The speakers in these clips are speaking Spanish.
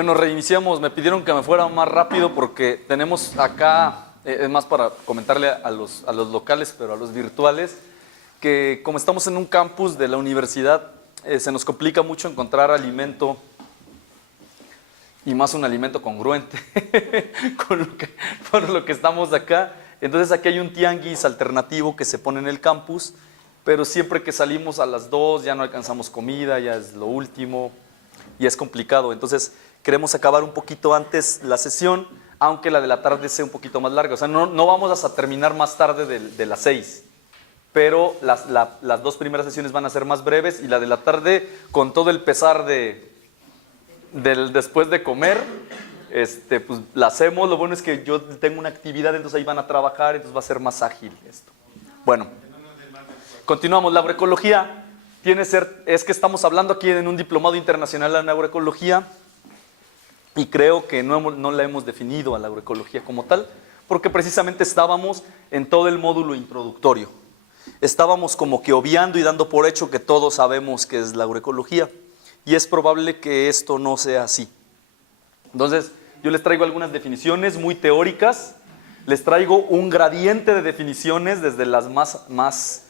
Bueno, reiniciamos. Me pidieron que me fuera más rápido porque tenemos acá, es más para comentarle a los locales, pero a los virtuales, que como estamos en un campus de la universidad, se nos complica mucho encontrar alimento y más un alimento congruente por lo que estamos acá. Entonces aquí hay un tianguis alternativo que se pone en el campus, pero siempre que salimos a las 2 ya no alcanzamos comida, ya es lo último y es complicado. Entonces queremos acabar un poquito antes la sesión, aunque la de la tarde sea un poquito más larga. O sea, no vamos a terminar más tarde de las 6, pero las dos primeras sesiones van a ser más breves y la de la tarde, con todo el pesar del después de comer, pues la hacemos. Lo bueno es que yo tengo una actividad, entonces ahí van a trabajar, entonces va a ser más ágil esto. Bueno, continuamos. La agroecología es que estamos hablando aquí en un diplomado internacional en agroecología y creo que no la hemos definido a la agroecología como tal, porque precisamente estábamos en todo el módulo introductorio. Estábamos como que obviando y dando por hecho que todos sabemos qué es la agroecología, y es probable que esto no sea así. Entonces, yo les traigo algunas definiciones muy teóricas, les traigo un gradiente de definiciones desde las más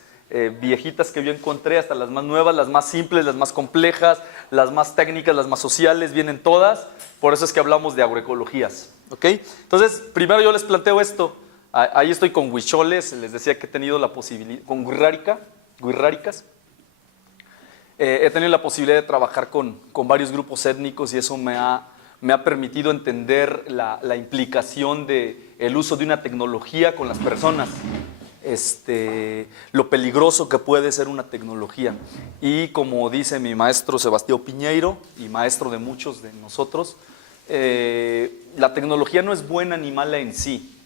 viejitas que yo encontré hasta las más nuevas, las más simples, las más complejas, las más técnicas, las más sociales, vienen todas. Por eso es que hablamos de agroecologías, ¿ok? Entonces, primero yo les planteo esto. Ahí estoy con huicholes, les decía que he tenido la posibilidad, con guirráricas. He tenido la posibilidad de trabajar con varios grupos étnicos y eso me ha permitido entender la implicación del uso de una tecnología con las personas. Lo peligroso que puede ser una tecnología. Y como dice mi maestro Sebastián Piñeiro, y maestro de muchos de nosotros, la tecnología no es buena ni mala en sí,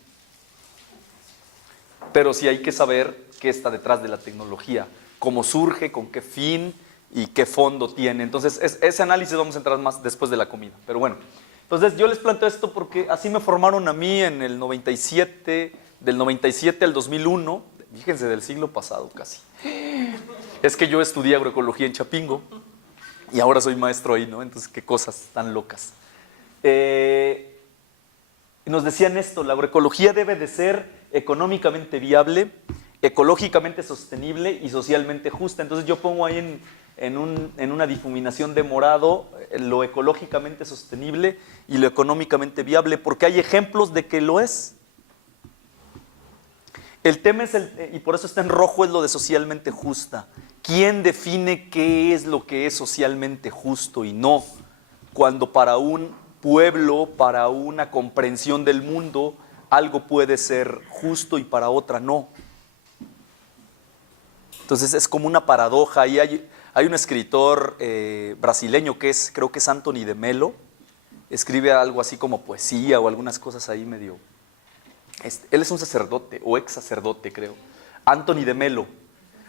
pero sí hay que saber qué está detrás de la tecnología, cómo surge, con qué fin y qué fondo tiene. Entonces, ese análisis vamos a entrar más después de la comida. Pero bueno, entonces yo les planteo esto porque así me formaron a mí en el 97, del 97 al 2001, fíjense, del siglo pasado casi. Es que yo estudié agroecología en Chapingo y ahora soy maestro ahí, ¿no? Entonces, qué cosas tan locas. Nos decían esto: la agroecología debe de ser económicamente viable, ecológicamente sostenible y socialmente justa. Entonces yo pongo ahí en una difuminación de morado lo ecológicamente sostenible y lo económicamente viable, porque hay ejemplos de que lo es. El tema es, y por eso está en rojo, es lo de socialmente justa. ¿Quién define qué es lo que es socialmente justo y no? Cuando para un pueblo, para una comprensión del mundo, algo puede ser justo y para otra no. Entonces es como una paradoja. Y hay un escritor brasileño creo que es Anthony de Mello, escribe algo así como poesía o algunas cosas ahí medio. Él es un sacerdote o ex sacerdote, creo. Anthony de Mello.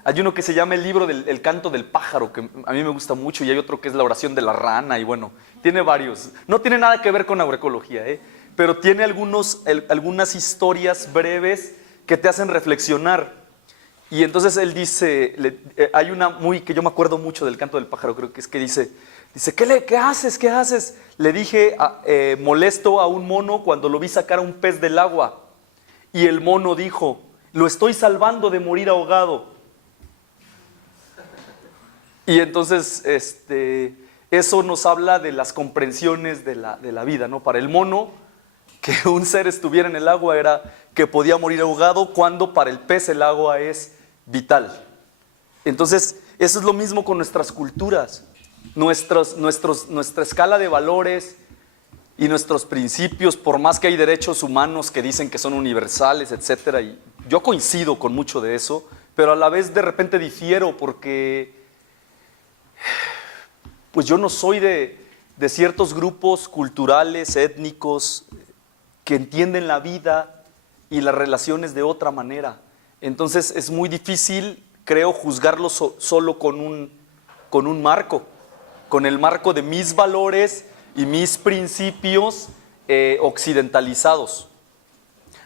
Hay uno que se llama el libro del canto del pájaro, que a mí me gusta mucho, y hay otro que es la oración de la rana, y bueno, tiene varios. No tiene nada que ver con agroecología, pero tiene algunas historias breves que te hacen reflexionar. Y entonces él dice, hay una que yo me acuerdo mucho del canto del pájaro, creo que es que dice, ¿qué haces? ¿Qué haces? Le dije molesto a un mono cuando lo vi sacar a un pez del agua. Y el mono dijo, lo estoy salvando de morir ahogado. Y entonces eso nos habla de las comprensiones de la vida, ¿no? Para el mono, que un ser estuviera en el agua era que podía morir ahogado, cuando para el pez el agua es vital. Entonces, eso es lo mismo con nuestras culturas. Nuestra escala de valores y nuestros principios, por más que hay derechos humanos que dicen que son universales, etcétera, y yo coincido con mucho de eso, pero a la vez de repente difiero porque pues yo no soy de ciertos grupos culturales, étnicos, que entienden la vida y las relaciones de otra manera. Entonces es muy difícil, creo, juzgarlo solo con un marco, con el marco de mis valores y mis principios occidentalizados.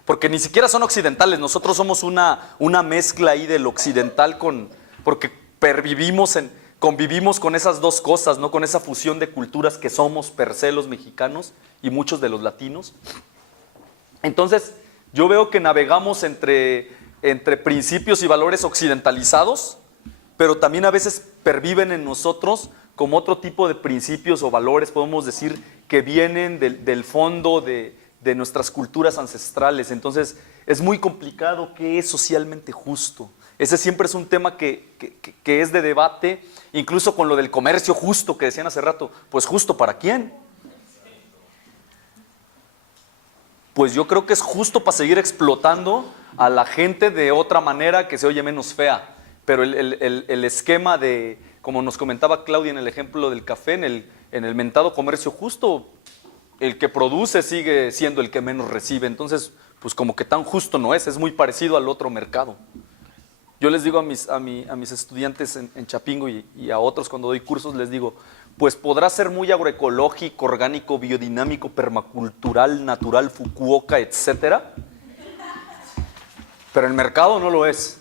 Porque ni siquiera son occidentales, nosotros somos una mezcla ahí del occidental porque pervivimos convivimos con esas dos cosas, ¿no? Con esa fusión de culturas que somos per se los mexicanos y muchos de los latinos. Entonces, yo veo que navegamos entre principios y valores occidentalizados, pero también a veces perviven en nosotros como otro tipo de principios o valores, podemos decir, que vienen del fondo de nuestras culturas ancestrales. Entonces, es muy complicado qué es socialmente justo. Ese siempre es un tema que es de debate, incluso con lo del comercio justo que decían hace rato. Pues justo ¿para quién? Pues yo creo que es justo para seguir explotando a la gente de otra manera que se oye menos fea. Pero el esquema de, como nos comentaba Claudia en el ejemplo del café, en el mentado comercio justo, el que produce sigue siendo el que menos recibe. Entonces, pues como que tan justo no es muy parecido al otro mercado. Yo les digo a mis estudiantes en Chapingo y a otros cuando doy cursos, les digo, pues podrá ser muy agroecológico, orgánico, biodinámico, permacultural, natural, Fukuoka, etcétera, pero el mercado no lo es.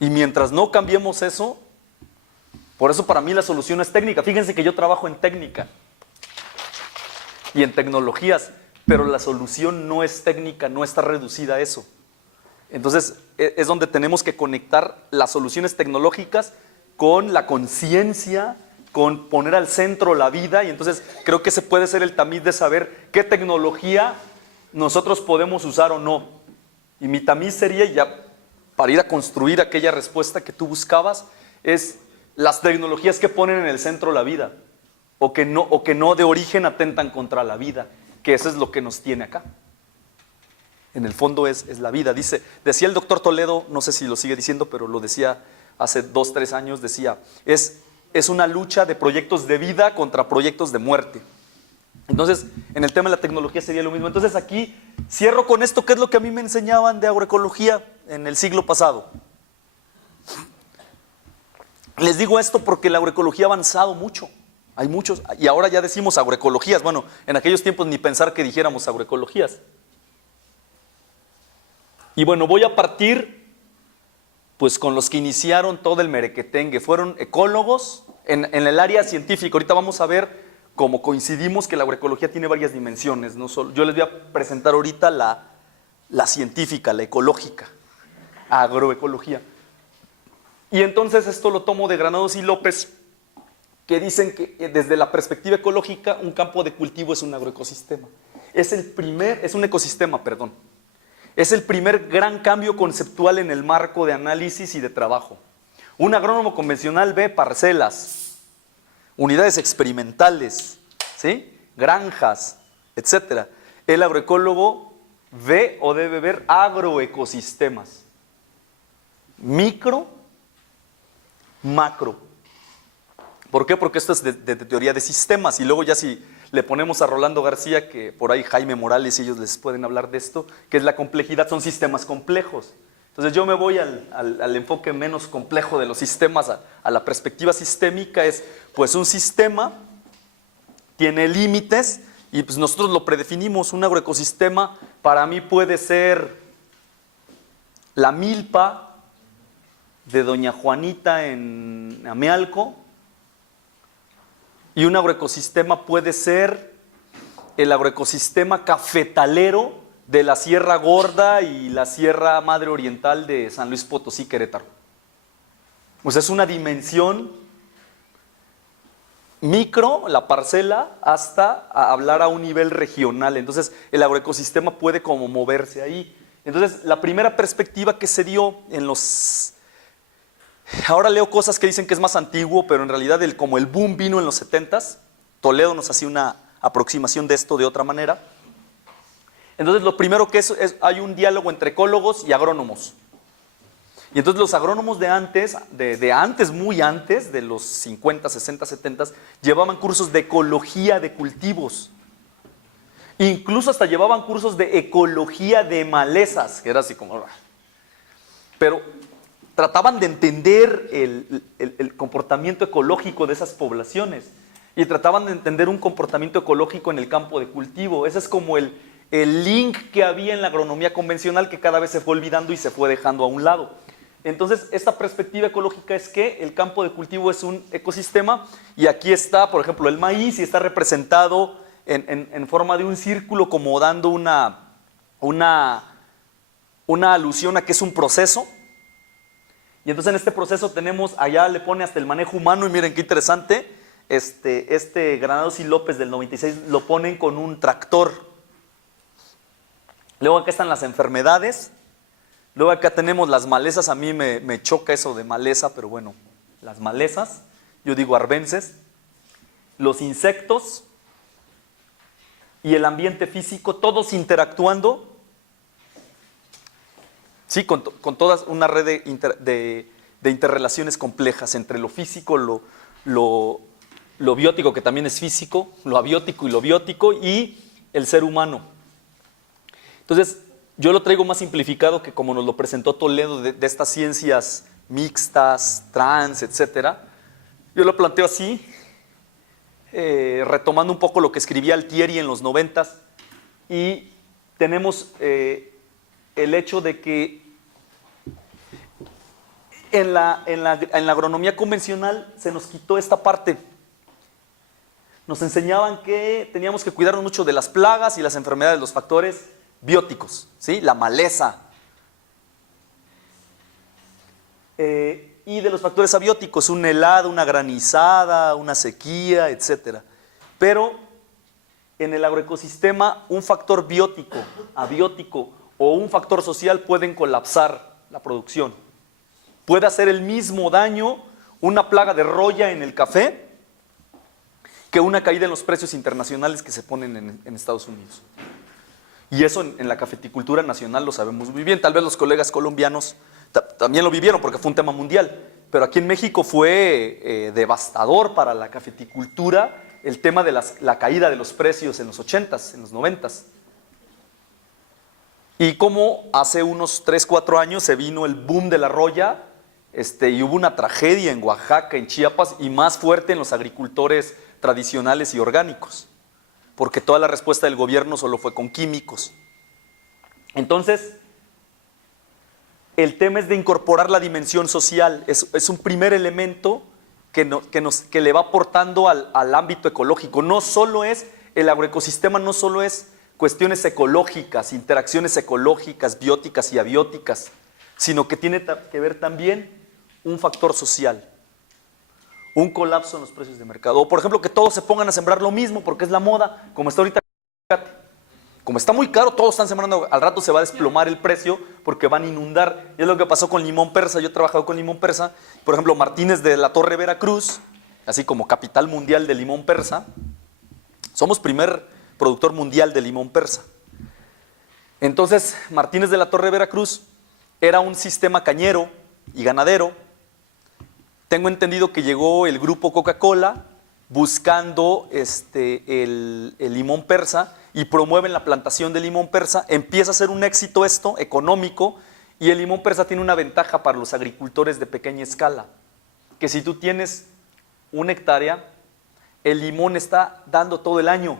Y mientras no cambiemos eso, por eso para mí la solución es técnica. Fíjense que yo trabajo en técnica y en tecnologías, pero la solución no es técnica, no está reducida a eso. Entonces es donde tenemos que conectar las soluciones tecnológicas con la conciencia, con poner al centro la vida, y entonces creo que ese puede ser el tamiz de saber qué tecnología nosotros podemos usar o no. Y mi tamiz sería, ya para ir a construir aquella respuesta que tú buscabas, es las tecnologías que ponen en el centro la vida, o que no de origen atentan contra la vida, que eso es lo que nos tiene acá. En el fondo es la vida. Decía el doctor Toledo, no sé si lo sigue diciendo, pero lo decía hace 2, 3 años, decía, es una lucha de proyectos de vida contra proyectos de muerte. Entonces, en el tema de la tecnología sería lo mismo. Entonces aquí cierro con esto, que es lo que a mí me enseñaban de agroecología en el siglo pasado. Les digo esto porque la agroecología ha avanzado mucho. Hay muchos, y ahora ya decimos agroecologías. Bueno, en aquellos tiempos ni pensar que dijéramos agroecologías. Y bueno, voy a partir pues con los que iniciaron todo el merequetengue. Fueron ecólogos en el área científica. Ahorita vamos a ver cómo coincidimos que la agroecología tiene varias dimensiones. No solo, yo les voy a presentar ahorita la científica, la ecológica, agroecología. Y entonces esto lo tomo de Granados y López, que dicen que desde la perspectiva ecológica un campo de cultivo es un agroecosistema. Es un ecosistema, perdón. Es el primer gran cambio conceptual en el marco de análisis y de trabajo. Un agrónomo convencional ve parcelas, unidades experimentales, ¿sí? Granjas, etc. El agroecólogo ve o debe ver agroecosistemas. Micro, macro. ¿Por qué? Porque esto es de teoría de sistemas. Y luego ya si le ponemos a Rolando García, que por ahí Jaime Morales y ellos les pueden hablar de esto, que es la complejidad, son sistemas complejos. Entonces yo me voy al enfoque menos complejo de los sistemas, a la perspectiva sistémica. Es, pues un sistema tiene límites y pues nosotros lo predefinimos. Un agroecosistema para mí puede ser la milpa de Doña Juanita en Amealco, y un agroecosistema puede ser el agroecosistema cafetalero de la Sierra Gorda y la Sierra Madre Oriental de San Luis Potosí, Querétaro. Pues es una dimensión micro, la parcela, hasta hablar a un nivel regional. Entonces el agroecosistema puede como moverse ahí. Entonces la primera perspectiva que se dio en los... Ahora leo cosas que dicen que es más antiguo, pero en realidad como el boom vino en los 70s, Toledo nos hacía una aproximación de esto de otra manera. Entonces lo primero que es hay un diálogo entre ecólogos y agrónomos. Y entonces los agrónomos de antes, muy antes, de los 50, 60, 70, llevaban cursos de ecología de cultivos. Incluso hasta llevaban cursos de ecología de malezas, que era así como... Pero trataban de entender el comportamiento ecológico de esas poblaciones y trataban de entender un comportamiento ecológico en el campo de cultivo. Ese es como el link que había en la agronomía convencional, que cada vez se fue olvidando y se fue dejando a un lado. Entonces, esta perspectiva ecológica es que el campo de cultivo es un ecosistema y aquí está, por ejemplo, el maíz y está representado en forma de un círculo como dando una alusión a que es un proceso. Y entonces en este proceso tenemos, allá le pone hasta el manejo humano y miren qué interesante, Granados y López del 96 lo ponen con un tractor. Luego acá están las enfermedades. Luego acá tenemos las malezas, a mí me choca eso de maleza, pero bueno, las malezas, yo digo arbences, los insectos y el ambiente físico, todos interactuando, sí, con toda una red de interrelaciones complejas entre lo físico, lo biótico, que también es físico, lo abiótico y lo biótico, y el ser humano. Entonces, yo lo traigo más simplificado que como nos lo presentó Toledo de estas ciencias mixtas, trans, etcétera. Yo lo planteo así, retomando un poco lo que escribía Altieri en los 90s, y tenemos el hecho de que en la agronomía convencional se nos quitó esta parte. Nos enseñaban que teníamos que cuidarnos mucho de las plagas y las enfermedades, los factores bióticos, ¿sí? La maleza. Y de los factores abióticos, una helada, una granizada, una sequía, etc. Pero en el agroecosistema un factor biótico, abiótico o un factor social pueden colapsar la producción. Puede hacer el mismo daño una plaga de roya en el café que una caída en los precios internacionales que se ponen en Estados Unidos. Y eso en la cafeticultura nacional lo sabemos muy bien. Tal vez los colegas colombianos también lo vivieron porque fue un tema mundial. Pero aquí en México fue devastador para la cafeticultura el tema de la caída de los precios en los 80s, en los 90s. Y como hace unos 3, 4 años se vino el boom de la roya, y hubo una tragedia en Oaxaca, en Chiapas, y más fuerte en los agricultores tradicionales y orgánicos, porque toda la respuesta del gobierno solo fue con químicos. Entonces, el tema es de incorporar la dimensión social, es un primer elemento que le va aportando al ámbito ecológico. No solo es, el agroecosistema no solo es cuestiones ecológicas, interacciones ecológicas, bióticas y abióticas, sino que tiene que ver también un factor social, un colapso en los precios de mercado. O por ejemplo, que todos se pongan a sembrar lo mismo porque es la moda, como está ahorita. Como está muy caro, todos están sembrando, al rato se va a desplomar el precio porque van a inundar. Y es lo que pasó con limón persa. Yo he trabajado con limón persa. Por ejemplo, Martínez de la Torre, Veracruz, así como capital mundial de limón persa. Somos primer productor mundial de limón persa. Entonces, Martínez de la Torre, Veracruz, era un sistema cañero y ganadero. Tengo entendido que llegó el grupo Coca-Cola buscando el limón persa y promueven la plantación de limón persa. Empieza a ser un éxito esto, económico, y el limón persa tiene una ventaja para los agricultores de pequeña escala, que si tú tienes 1 hectárea, el limón está dando todo el año.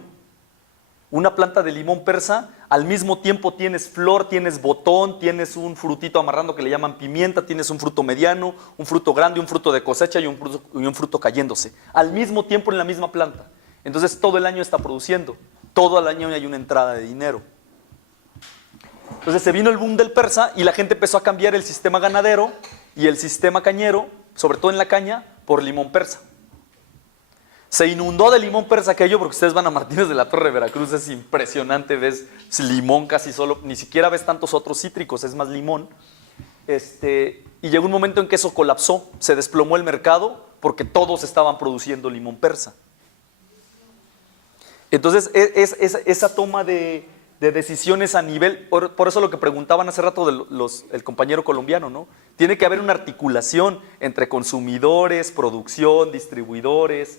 Una planta de limón persa, al mismo tiempo tienes flor, tienes botón, tienes un frutito amarrando que le llaman pimienta, tienes un fruto mediano, un fruto grande, un fruto de cosecha y un fruto cayéndose. Al mismo tiempo en la misma planta. Entonces todo el año está produciendo. Todo el año hay una entrada de dinero. Entonces se vino el boom del persa y la gente empezó a cambiar el sistema ganadero y el sistema cañero, sobre todo en la caña, por limón persa. Se inundó de limón persa aquello, porque ustedes van a Martínez de la Torre, Veracruz, es impresionante, ves limón casi solo, ni siquiera ves tantos otros cítricos, es más limón. Y llegó un momento en que eso colapsó, se desplomó el mercado porque todos estaban produciendo limón persa. Entonces, esa toma de decisiones a nivel, por eso lo que preguntaban hace rato el compañero colombiano, ¿no? Tiene que haber una articulación entre consumidores, producción, distribuidores,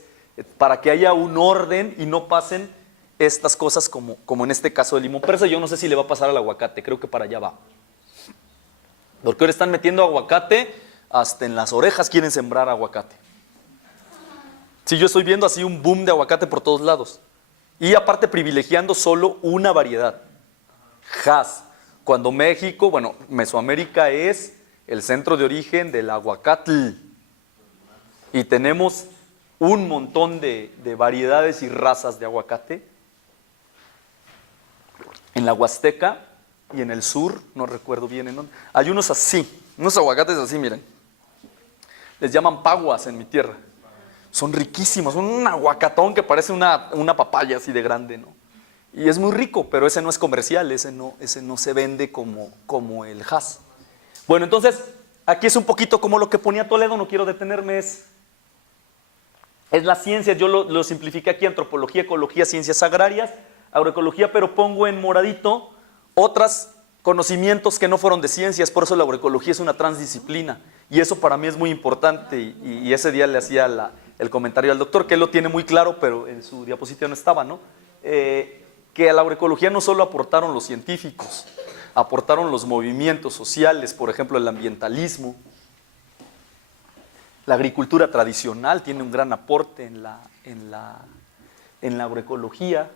para que haya un orden y no pasen estas cosas como en este caso del limón persa. Yo no sé si le va a pasar al aguacate, creo que para allá va. Porque ahora están metiendo aguacate, hasta en las orejas quieren sembrar aguacate. Sí, yo estoy viendo así un boom de aguacate por todos lados. Y aparte privilegiando solo una variedad, Hass. Cuando México, bueno, Mesoamérica es el centro de origen del aguacatl. Y tenemos un montón de variedades y razas de aguacate. En la Huasteca y en el sur, no recuerdo bien en dónde, hay unos así, unos aguacates así, miren. Les llaman paguas en mi tierra. Son riquísimos, un aguacatón que parece una papaya así de grande, ¿no? Y es muy rico, pero ese no es comercial, ese no se vende como el Hass. Bueno, entonces, aquí es un poquito como lo que ponía Toledo, no quiero detenerme, es la ciencia, yo lo simplifiqué aquí, antropología, ecología, ciencias agrarias, agroecología, pero pongo en moradito otros conocimientos que no fueron de ciencias, por eso la agroecología es una transdisciplina, y eso para mí es muy importante, y ese día le hacía el comentario al doctor, que él lo tiene muy claro, pero en su diapositiva no estaba, ¿no? Que a la agroecología no solo aportaron los científicos, aportaron los movimientos sociales, por ejemplo el ambientalismo. La agricultura tradicional tiene un gran aporte en la agroecología,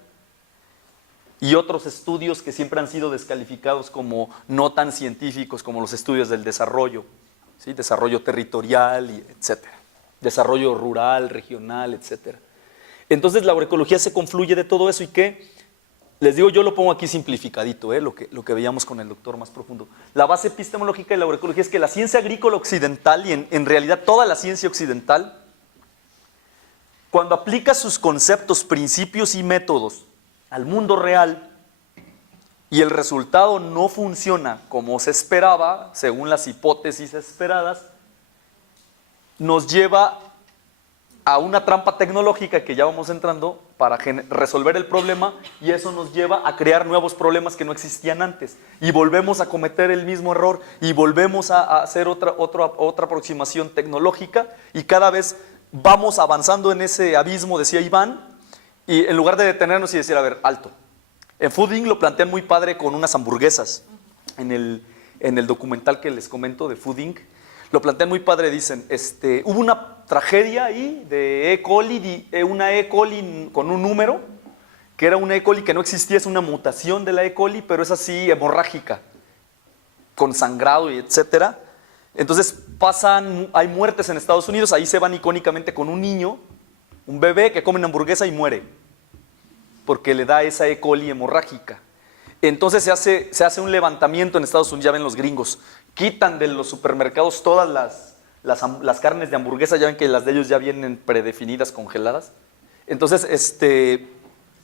y otros estudios que siempre han sido descalificados como no tan científicos como los estudios del desarrollo, ¿sí? Desarrollo territorial, etcétera, desarrollo rural, regional, etcétera. Entonces la agroecología se confluye de todo eso y ¿qué? Les digo, yo lo pongo aquí simplificadito, lo que veíamos con el doctor más profundo. La base epistemológica de la agroecología es que la ciencia agrícola occidental, y en realidad toda la ciencia occidental, cuando aplica sus conceptos, principios y métodos al mundo real, y el resultado no funciona como se esperaba, según las hipótesis esperadas, nos lleva a una trampa tecnológica que ya vamos entrando para resolver el problema, y eso nos lleva a crear nuevos problemas que no existían antes y volvemos a cometer el mismo error y volvemos a hacer otra aproximación tecnológica, y cada vez vamos avanzando en ese abismo, decía Iván, y en lugar de detenernos y decir, a ver, alto. En Fooding lo plantean muy padre con unas hamburguesas. En el documental que les comento de Fooding, lo plantean muy padre, dicen, hubo una tragedia ahí de E. coli, una E. coli con un número, que era una E. coli que no existía, es una mutación de la E. coli, pero es así hemorrágica, con sangrado y etcétera. Entonces hay muertes en Estados Unidos, ahí se van icónicamente con un niño, un bebé que come una hamburguesa y muere, porque le da esa E. coli hemorrágica. Entonces se hace un levantamiento en Estados Unidos, ya ven los gringos, quitan de los supermercados todas las carnes de hamburguesa, ya ven que las de ellos ya vienen predefinidas, congeladas. Entonces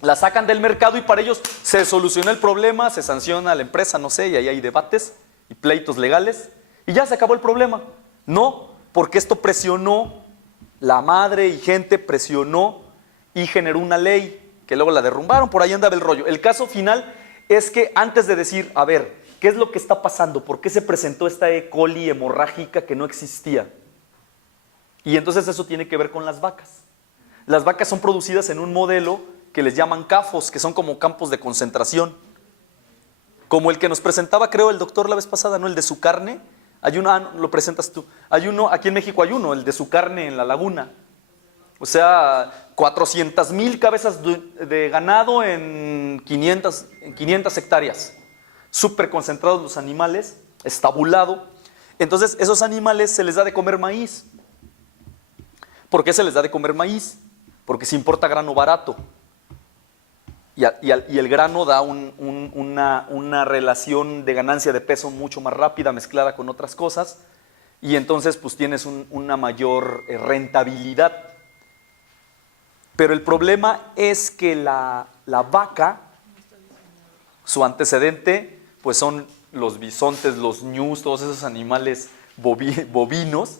las sacan del mercado y para ellos se soluciona el problema, se sanciona a la empresa, no sé, y ahí hay debates y pleitos legales, y ya se acabó el problema. No, porque esto presionó, la madre y gente presionó y generó una ley que luego la derrumbaron, por ahí andaba el rollo. El caso final es que antes de decir, a ver, ¿qué es lo que está pasando? ¿Por qué se presentó esta E. coli hemorrágica que no existía? Y entonces eso tiene que ver con las vacas. Las vacas son producidas en un modelo que les llaman CAFOS, que son como campos de concentración. Como el que nos presentaba, creo, el doctor la vez pasada, ¿no? El de su carne. Hay uno, lo presentas tú. Hay uno, aquí en México hay uno, el de su carne en la laguna. O sea, 400,000 cabezas de ganado en 500 hectáreas. Súper concentrados los animales, estabulado. Entonces, esos animales se les da de comer maíz. ¿Por qué se les da de comer maíz? Porque se importa grano barato. Y el grano da una relación de ganancia de peso mucho más rápida, mezclada con otras cosas. Y entonces, pues tienes una mayor rentabilidad. Pero el problema es que la vaca, su antecedente, pues son los bisontes, los ñus, todos esos animales bovinos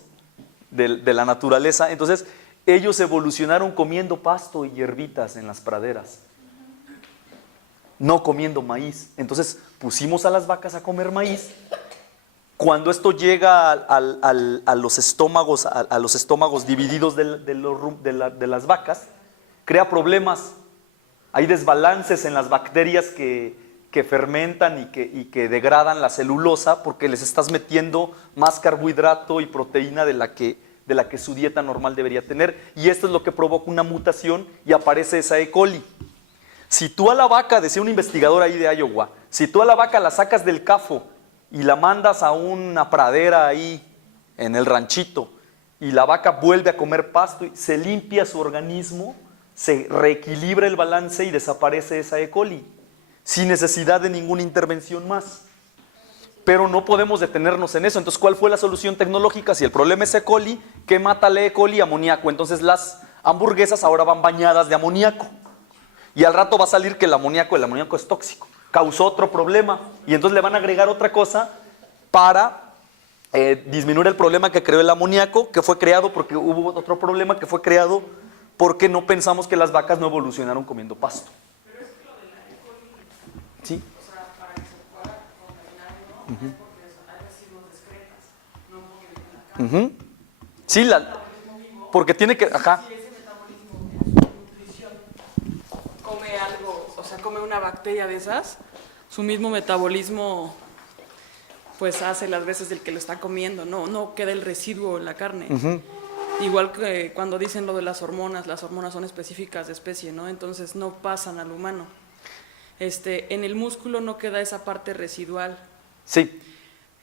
de la naturaleza. Entonces, ellos evolucionaron comiendo pasto y hierbitas en las praderas, no comiendo maíz. Entonces, pusimos a las vacas a comer maíz. Cuando esto llega a los estómagos divididos de las vacas, crea problemas. Hay desbalances en las bacterias que fermentan y que degradan la celulosa porque les estás metiendo más carbohidrato y proteína de la que su dieta normal debería tener. Y esto es lo que provoca una mutación y aparece esa E. coli. Si tú a la vaca, decía un investigador ahí de Iowa, si tú a la vaca la sacas del CAFO y la mandas a una pradera ahí en el ranchito y la vaca vuelve a comer pasto y se limpia su organismo, se reequilibra el balance y desaparece esa E. coli, sin necesidad de ninguna intervención más. Pero no podemos detenernos en eso. Entonces, ¿cuál fue la solución tecnológica? Si el problema es E. coli, ¿qué mata la E. coli? Amoníaco. Entonces las hamburguesas ahora van bañadas de amoníaco. Y al rato va a salir que el amoníaco es tóxico. Causó otro problema. Y entonces le van a agregar otra cosa para disminuir el problema que creó el amoníaco, que fue creado porque hubo otro problema que fue creado porque no pensamos que las vacas no evolucionaron comiendo pasto. Pero es que lo de la E. coli, ¿Sí? o sea, para que se pueda contaminar uno, es porque hay residuos excretas, no porque viene la carne. Sí, porque tiene que... Ajá. Si ese metabolismo en su nutrición come algo, o sea, come una bacteria de esas, su mismo metabolismo pues hace las veces del que lo está comiendo, no queda el residuo en la carne. Igual que cuando dicen lo de las hormonas son específicas de especie, ¿no? Entonces no pasan al humano. En el músculo no queda esa parte residual. Sí.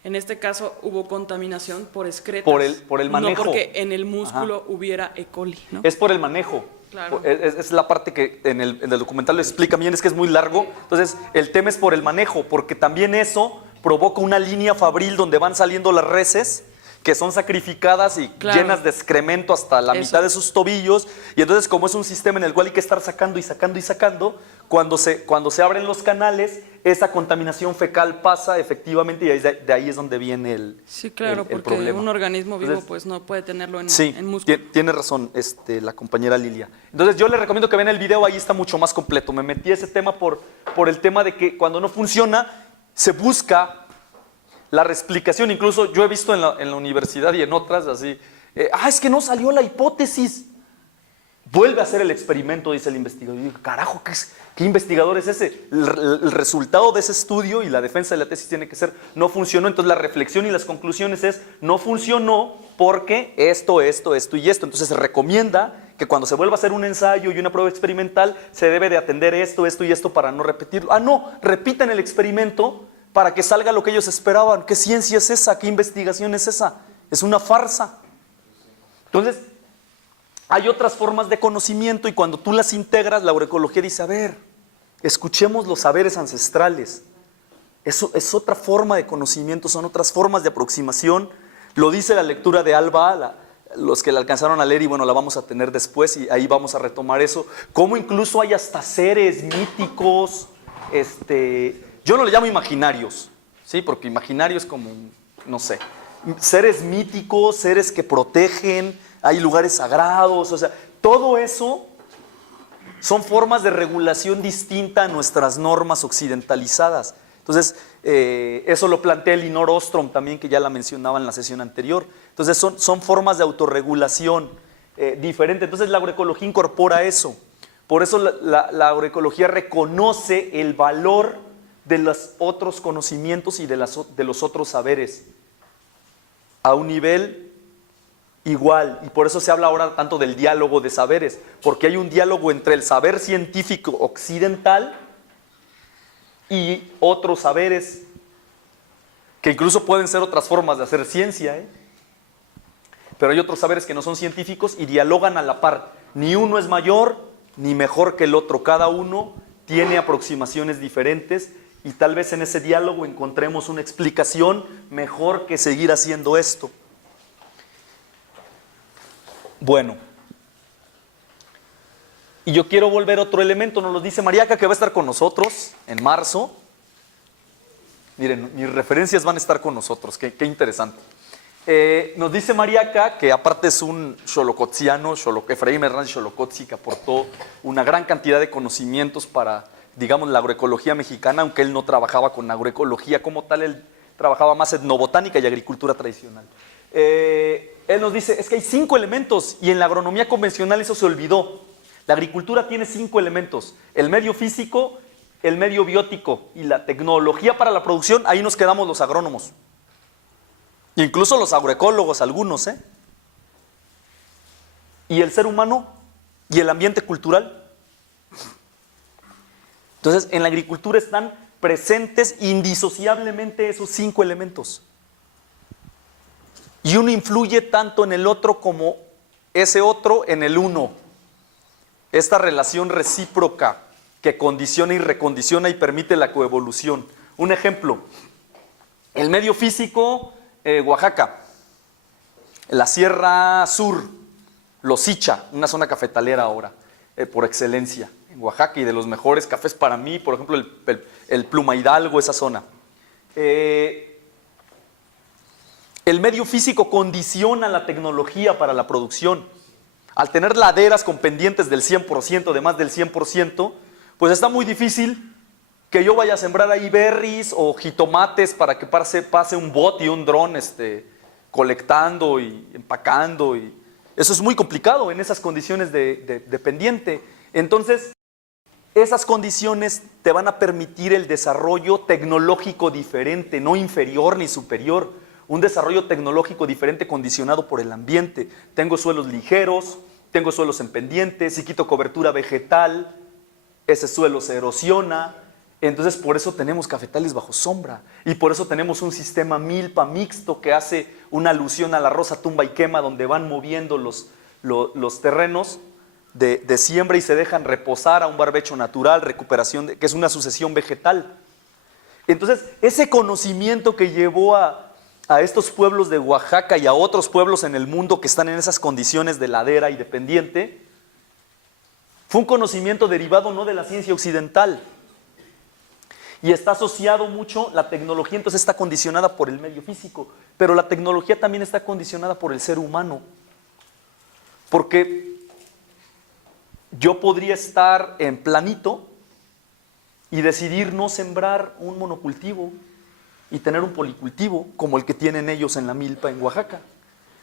En este caso hubo contaminación por excretas. Por el manejo. No porque en el músculo hubiera E. coli, ¿no? Es por el manejo. Claro. Es la parte que en el documental lo explica bien, es que es muy largo. Entonces, el tema es por el manejo, porque también eso provoca una línea fabril donde van saliendo las reses que son sacrificadas y llenas de excremento hasta la mitad de sus tobillos. Y entonces, como es un sistema en el cual hay que estar sacando y sacando y sacando, cuando se abren los canales, esa contaminación fecal pasa efectivamente y de ahí es donde viene el Sí, claro, el porque problema. Un organismo vivo Entonces, pues no puede tenerlo en sí, músculo. tiene razón la compañera Lilia. Entonces yo le recomiendo que vean el video, ahí está mucho más completo. Me metí a ese tema por el tema de que cuando no funciona, se busca la reexplicación. Incluso yo he visto en la universidad y en otras así, es que no salió la hipótesis. Vuelve a hacer el experimento, dice el investigador. Y digo, carajo, ¿qué investigador es ese? El resultado de ese estudio y la defensa de la tesis tiene que ser, no funcionó. Entonces la reflexión y las conclusiones es, no funcionó porque esto y esto. Entonces se recomienda que cuando se vuelva a hacer un ensayo y una prueba experimental, se debe de atender esto y esto para no repetirlo. No, repiten el experimento para que salga lo que ellos esperaban. ¿Qué ciencia es esa? ¿Qué investigación es esa? Es una farsa. Entonces, hay otras formas de conocimiento y cuando tú las integras, la agroecología dice, a ver, escuchemos los saberes ancestrales. Eso es otra forma de conocimiento, son otras formas de aproximación. Lo dice la lectura de Alba, los que la alcanzaron a leer y bueno, la vamos a tener después y ahí vamos a retomar eso. Cómo incluso hay hasta seres míticos, yo no le llamo imaginarios, ¿sí? Porque imaginario es como, no sé, seres míticos, seres que protegen, hay lugares sagrados, o sea, todo eso son formas de regulación distinta a nuestras normas occidentalizadas. Entonces, eso lo plantea Elinor Ostrom también, que ya la mencionaba en la sesión anterior. Entonces, son formas de autorregulación diferentes. Entonces, la agroecología incorpora eso. Por eso la agroecología reconoce el valor de los otros conocimientos y de los otros saberes a un nivel igual, y por eso se habla ahora tanto del diálogo de saberes, porque hay un diálogo entre el saber científico occidental y otros saberes que incluso pueden ser otras formas de hacer ciencia, pero hay otros saberes que no son científicos y dialogan a la par. Ni uno es mayor ni mejor que el otro, cada uno tiene aproximaciones diferentes y tal vez en ese diálogo encontremos una explicación mejor que seguir haciendo esto. Bueno, y yo quiero volver a otro elemento, nos lo dice Mariaca, que va a estar con nosotros en marzo. Miren, mis referencias van a estar con nosotros, qué interesante. Nos dice Mariaca, que aparte es un xolocotziano, Efraín Hernández Xolocotzi, que aportó una gran cantidad de conocimientos para, digamos, la agroecología mexicana, aunque él no trabajaba con agroecología como tal, él trabajaba más etnobotánica y agricultura tradicional. Él nos dice, es que hay 5 elementos y en la agronomía convencional eso se olvidó. La agricultura tiene 5 elementos, el medio físico, el medio biótico y la tecnología para la producción, ahí nos quedamos los agrónomos. Incluso los agroecólogos, algunos, Y el ser humano y el ambiente cultural. Entonces, en la agricultura están presentes indisociablemente esos 5 elementos. Y uno influye tanto en el otro como ese otro en el uno. Esta relación recíproca que condiciona y recondiciona y permite la coevolución. Un ejemplo, el medio físico, Oaxaca, la Sierra Sur, Los Icha, una zona cafetalera ahora, por excelencia, en Oaxaca, y de los mejores cafés para mí, por ejemplo, el Pluma Hidalgo, esa zona. El medio físico condiciona la tecnología para la producción. Al tener laderas con pendientes del 100%, de más del 100%, pues está muy difícil que yo vaya a sembrar ahí berries o jitomates para que pase un bot y un dron colectando y empacando. Y eso es muy complicado en esas condiciones de pendiente. Entonces, esas condiciones te van a permitir el desarrollo tecnológico diferente, no inferior ni superior. Un desarrollo tecnológico diferente condicionado por el ambiente. Tengo suelos ligeros, tengo suelos en pendiente, si quito cobertura vegetal, ese suelo se erosiona. Entonces por eso tenemos cafetales bajo sombra y por eso tenemos un sistema milpa mixto que hace una alusión a la rosa tumba y quema, donde van moviendo los terrenos de siembra y se dejan reposar a un barbecho natural, recuperación, que es una sucesión vegetal. Entonces ese conocimiento que llevó a estos pueblos de Oaxaca y a otros pueblos en el mundo que están en esas condiciones de ladera y de pendiente, fue un conocimiento derivado no de la ciencia occidental. Y está asociado mucho, la tecnología entonces está condicionada por el medio físico, pero la tecnología también está condicionada por el ser humano. Porque yo podría estar en planito y decidir no sembrar un monocultivo y tener un policultivo como el que tienen ellos en la milpa en Oaxaca,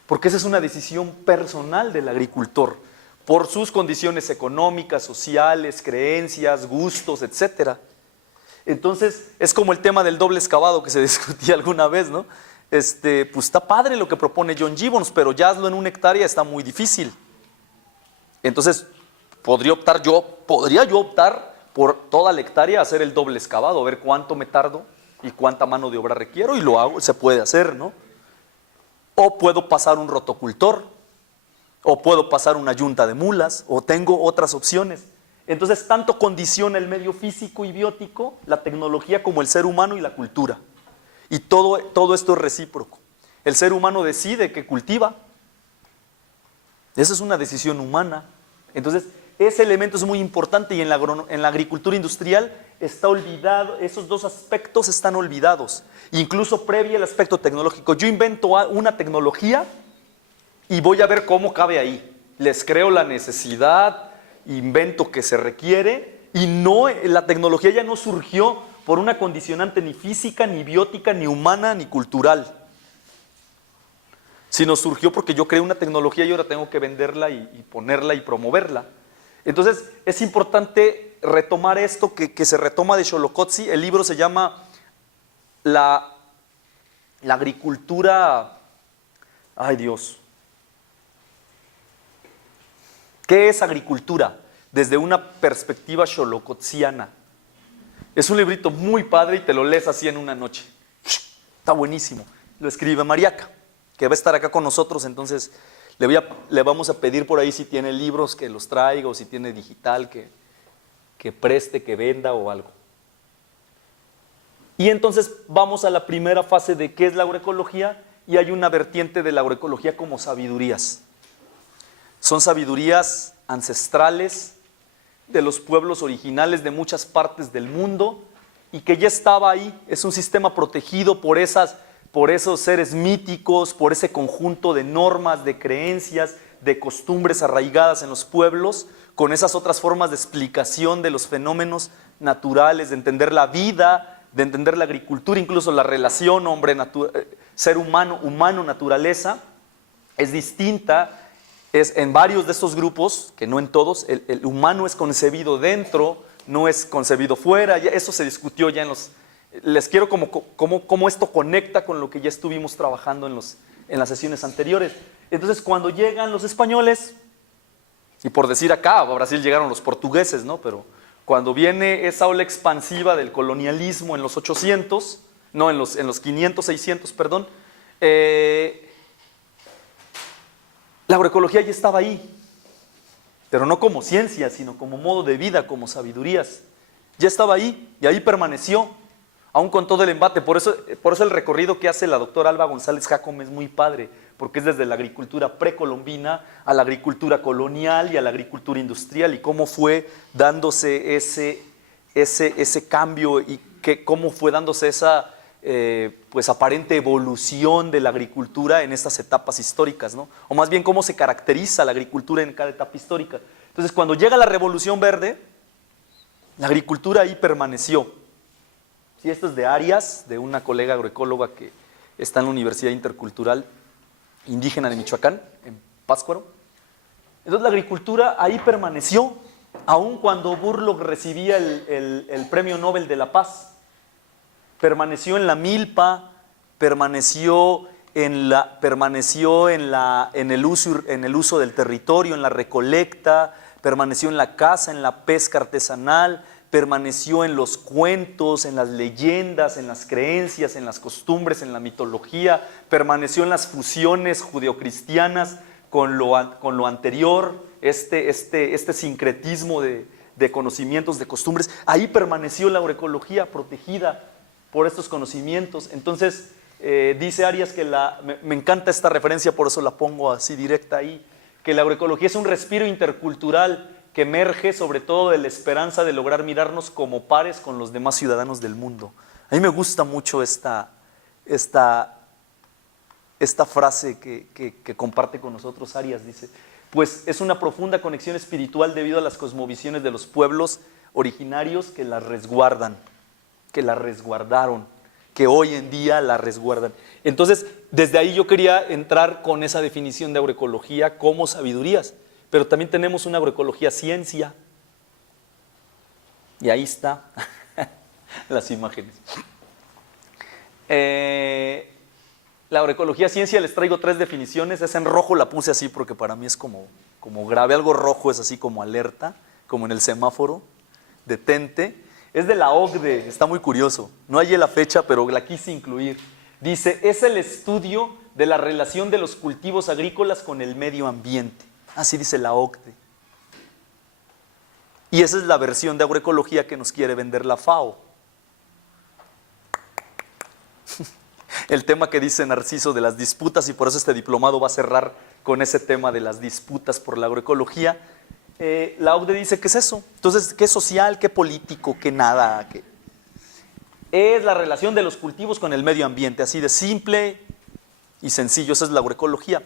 porque esa es una decisión personal del agricultor por sus condiciones económicas, sociales, creencias, gustos, etcétera. Entonces es como el tema del doble excavado que se discutía alguna vez, ¿no? Pues está padre lo que propone John Gibbons, pero ya hazlo en 1 hectárea está muy difícil. Entonces podría yo optar por toda la hectárea hacer el doble excavado, a ver cuánto me tardo y cuánta mano de obra requiero, y lo hago, se puede hacer, ¿no? O puedo pasar un rotocultor, o puedo pasar una yunta de mulas, o tengo otras opciones. Entonces, tanto condiciona el medio físico y biótico, la tecnología, como el ser humano y la cultura. Y todo esto es recíproco. El ser humano decide que cultiva. Esa es una decisión humana. Entonces, ese elemento es muy importante, y en la agricultura industrial está olvidado, esos dos aspectos están olvidados, incluso previo al aspecto tecnológico. Yo invento una tecnología y voy a ver cómo cabe ahí. Les creo la necesidad, invento que se requiere, y la tecnología ya no surgió por una condicionante ni física, ni biótica, ni humana, ni cultural, sino surgió porque yo creé una tecnología y ahora tengo que venderla y ponerla y promoverla. Entonces es importante retomar esto que se retoma de Xolocotzi. El libro se llama la agricultura, ay Dios, ¿qué es agricultura? Desde una perspectiva xolocotziana. Es un librito muy padre y te lo lees así en una noche. Está buenísimo. Lo escribe Mariaca, que va a estar acá con nosotros. Entonces le vamos a pedir por ahí, si tiene libros, que los traiga, o si tiene digital, que preste, que venda o algo. Y entonces vamos a la primera fase de qué es la agroecología, y hay una vertiente de la agroecología como sabidurías. Son sabidurías ancestrales de los pueblos originales de muchas partes del mundo, y que ya estaba ahí. Es un sistema protegido por esos seres míticos, por ese conjunto de normas, de creencias, de costumbres arraigadas en los pueblos, con esas otras formas de explicación de los fenómenos naturales, de entender la vida, de entender la agricultura, incluso la relación ser humano, naturaleza, es distinta. Es en varios de estos grupos, que no en todos, el humano es concebido dentro, no es concebido fuera. Eso se discutió ya les quiero cómo esto conecta con lo que ya estuvimos trabajando en las sesiones anteriores. Entonces, cuando llegan los españoles, y por decir acá, a Brasil llegaron los portugueses, ¿no? Pero Cuando viene esa ola expansiva del colonialismo en los 800, no, en los 500, 600, perdón, la agroecología ya estaba ahí, pero no como ciencia, sino como modo de vida, como sabidurías. Ya estaba ahí y ahí permaneció, aún con todo el embate. Por eso el recorrido que hace la doctora Alba González Jácome es muy padre, porque es desde la agricultura precolombina a la agricultura colonial y a la agricultura industrial, y cómo fue dándose ese cambio y cómo fue dándose esa pues aparente evolución de la agricultura en estas etapas históricas, ¿no? O más bien cómo se caracteriza la agricultura en cada etapa histórica. Entonces, cuando llega la Revolución Verde, la agricultura ahí permaneció. Sí, esto es de Arias, de una colega agroecóloga que está en la Universidad Intercultural Indígena de Michoacán, en Pátzcuaro. Entonces la agricultura ahí permaneció, aun cuando Burlock recibía el Premio Nobel de la Paz. Permaneció en la milpa, permaneció en el uso del territorio, en la recolecta, permaneció en la caza, en la pesca artesanal, permaneció en los cuentos, en las leyendas, en las creencias, en las costumbres, en la mitología, permaneció en las fusiones judeocristianas con lo anterior, este sincretismo de conocimientos, de costumbres. Ahí permaneció la agroecología protegida por estos conocimientos. Entonces, dice Arias que me encanta esta referencia, por eso la pongo así directa ahí, que la agroecología es un respiro intercultural que emerge sobre todo de la esperanza de lograr mirarnos como pares con los demás ciudadanos del mundo. A mí me gusta mucho esta frase que comparte con nosotros Arias. Dice, pues es una profunda conexión espiritual debido a las cosmovisiones de los pueblos originarios que la resguardan, que la resguardaron, que hoy en día la resguardan. Entonces, desde ahí yo quería entrar con esa definición de agroecología como sabidurías, pero también tenemos una agroecología ciencia. Y ahí está las imágenes. La agroecología ciencia, les traigo 3 definiciones. Esa en rojo la puse así porque para mí es como grave. Algo rojo es así como alerta, como en el semáforo, detente. Es de la OCDE, está muy curioso. No hallé la fecha, pero la quise incluir. Dice, es el estudio de la relación de los cultivos agrícolas con el medio ambiente. Así dice la OCDE. Y esa es la versión de agroecología que nos quiere vender la FAO. El tema que dice Narciso de las disputas, y por eso este diplomado va a cerrar con ese tema de las disputas por la agroecología. La OCDE dice, ¿qué es eso? Entonces, ¿qué social, qué político, qué nada? ¿Qué? Es la relación de los cultivos con el medio ambiente, así de simple y sencillo. Esa es la agroecología.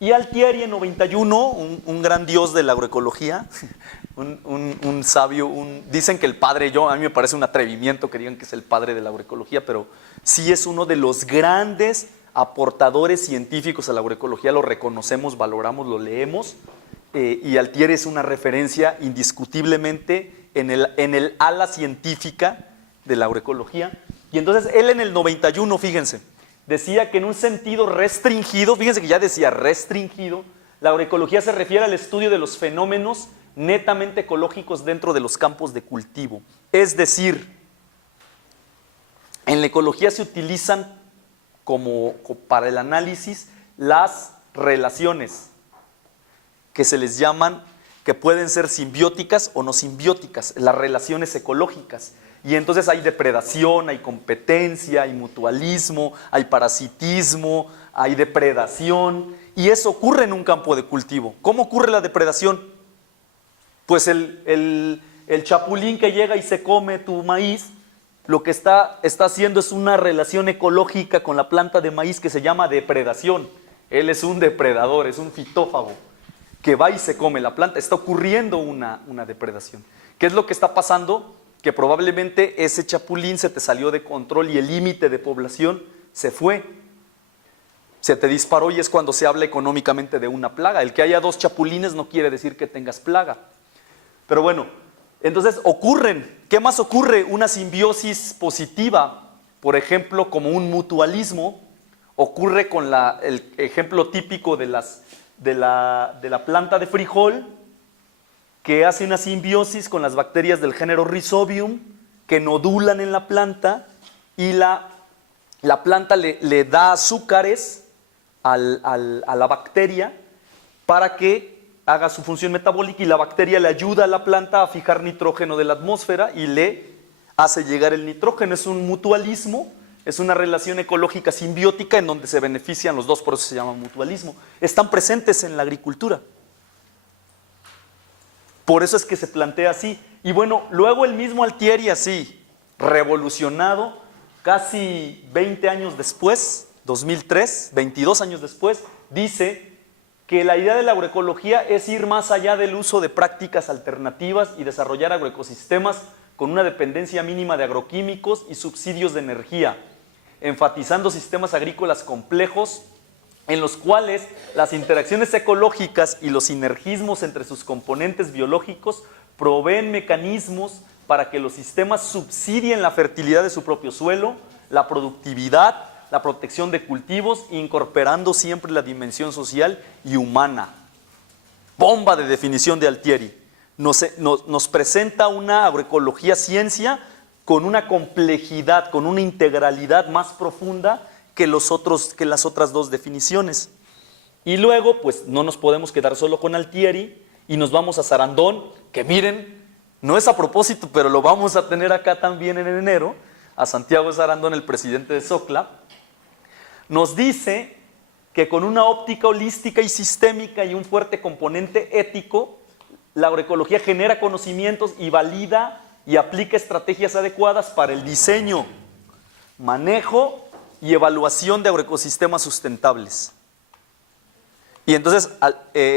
Y Altieri en 91, un gran dios de la agroecología, un sabio, dicen que el padre, a mí me parece un atrevimiento que digan que es el padre de la agroecología, pero sí es uno de los grandes aportadores científicos a la agroecología, lo reconocemos, valoramos, lo leemos, y Altieri es una referencia indiscutiblemente en el ala científica de la agroecología. Y entonces él en el 91, fíjense, decía que en un sentido restringido, fíjense que ya decía restringido, la agroecología se refiere al estudio de los fenómenos netamente ecológicos dentro de los campos de cultivo. Es decir, en la ecología se utilizan para el análisis las relaciones que se les llaman, que pueden ser simbióticas o no simbióticas, las relaciones ecológicas. Y entonces hay depredación, hay competencia, hay mutualismo, hay parasitismo, hay depredación, y eso ocurre en un campo de cultivo. ¿Cómo ocurre la depredación? Pues el chapulín que llega y se come tu maíz, lo que está haciendo es una relación ecológica con la planta de maíz que se llama depredación. Él es un depredador, es un fitófago, que va y se come la planta. Está ocurriendo una depredación. ¿Qué es lo que está pasando? Que probablemente ese chapulín se te salió de control y el límite de población se fue. Se te disparó y es cuando se habla económicamente de una plaga. El que haya 2 chapulines no quiere decir que tengas plaga. Pero bueno, entonces ocurren. ¿Qué más ocurre? Una simbiosis positiva, por ejemplo, como un mutualismo, ocurre con el ejemplo típico de la planta de frijol, que hace una simbiosis con las bacterias del género Rhizobium, que nodulan en la planta y la planta le da azúcares a la bacteria para que haga su función metabólica, y la bacteria le ayuda a la planta a fijar nitrógeno de la atmósfera y le hace llegar el nitrógeno. Es un mutualismo, es una relación ecológica simbiótica en donde se benefician los dos, por eso se llama mutualismo. Están presentes en la agricultura. Por eso es que se plantea así. Y bueno, luego el mismo Altieri, así, revolucionado, casi 20 años después, 2003, 22 años después, dice que la idea de la agroecología es ir más allá del uso de prácticas alternativas y desarrollar agroecosistemas con una dependencia mínima de agroquímicos y subsidios de energía, enfatizando sistemas agrícolas complejos en los cuales las interacciones ecológicas y los sinergismos entre sus componentes biológicos proveen mecanismos para que los sistemas subsidien la fertilidad de su propio suelo, la productividad, la protección de cultivos, incorporando siempre la dimensión social y humana. Bomba de definición de Altieri. Nos presenta una agroecología ciencia con una complejidad, con una integralidad más profunda que las otras dos definiciones. Y luego, pues no nos podemos quedar solo con Altieri y nos vamos a Sarandon, que miren, no es a propósito, pero lo vamos a tener acá también en enero, a Santiago Sarandon, el presidente de SOCLA. Nos dice que con una óptica holística y sistémica y un fuerte componente ético, la agroecología genera conocimientos y valida y aplica estrategias adecuadas para el diseño, manejo y evaluación de agroecosistemas sustentables. Y entonces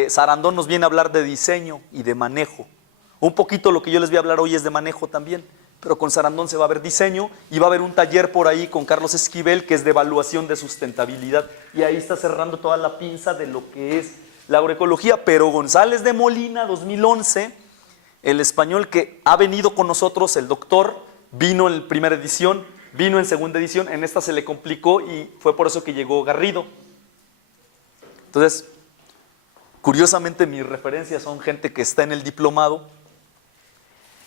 Sarandon nos viene a hablar de diseño y de manejo. Un poquito lo que yo les voy a hablar hoy es de manejo también, pero con Sarandon se va a ver diseño y va a haber un taller por ahí con Carlos Esquivel que es de evaluación de sustentabilidad, y ahí está cerrando toda la pinza de lo que es la agroecología. Pero González de Molina, 2011, el español que ha venido con nosotros, el doctor, vino en primera edición, vino en segunda edición, en esta se le complicó y fue por eso que llegó Garrido. Entonces, curiosamente mis referencias son gente que está en el diplomado.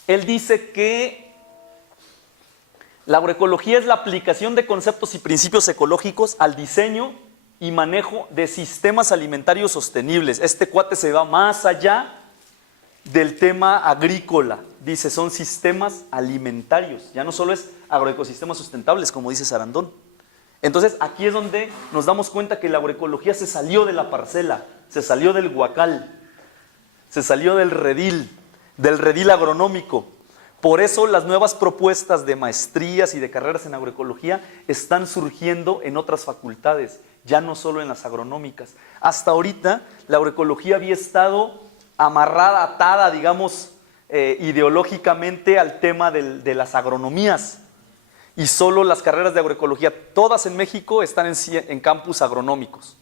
Él dice que la agroecología es la aplicación de conceptos y principios ecológicos al diseño y manejo de sistemas alimentarios sostenibles. Este cuate se va más allá del tema agrícola. Dice, son sistemas alimentarios. Ya no solo es agroecosistemas sustentables, como dice Sarandon. Entonces, aquí es donde nos damos cuenta que la agroecología se salió de la parcela, se salió del huacal, se salió del redil agronómico. Por eso las nuevas propuestas de maestrías y de carreras en agroecología están surgiendo en otras facultades, ya no solo en las agronómicas. Hasta ahorita la agroecología había estado amarrada, atada, digamos, ideológicamente al tema de las agronomías, y solo las carreras de agroecología, todas en México, están en campus agronómicos.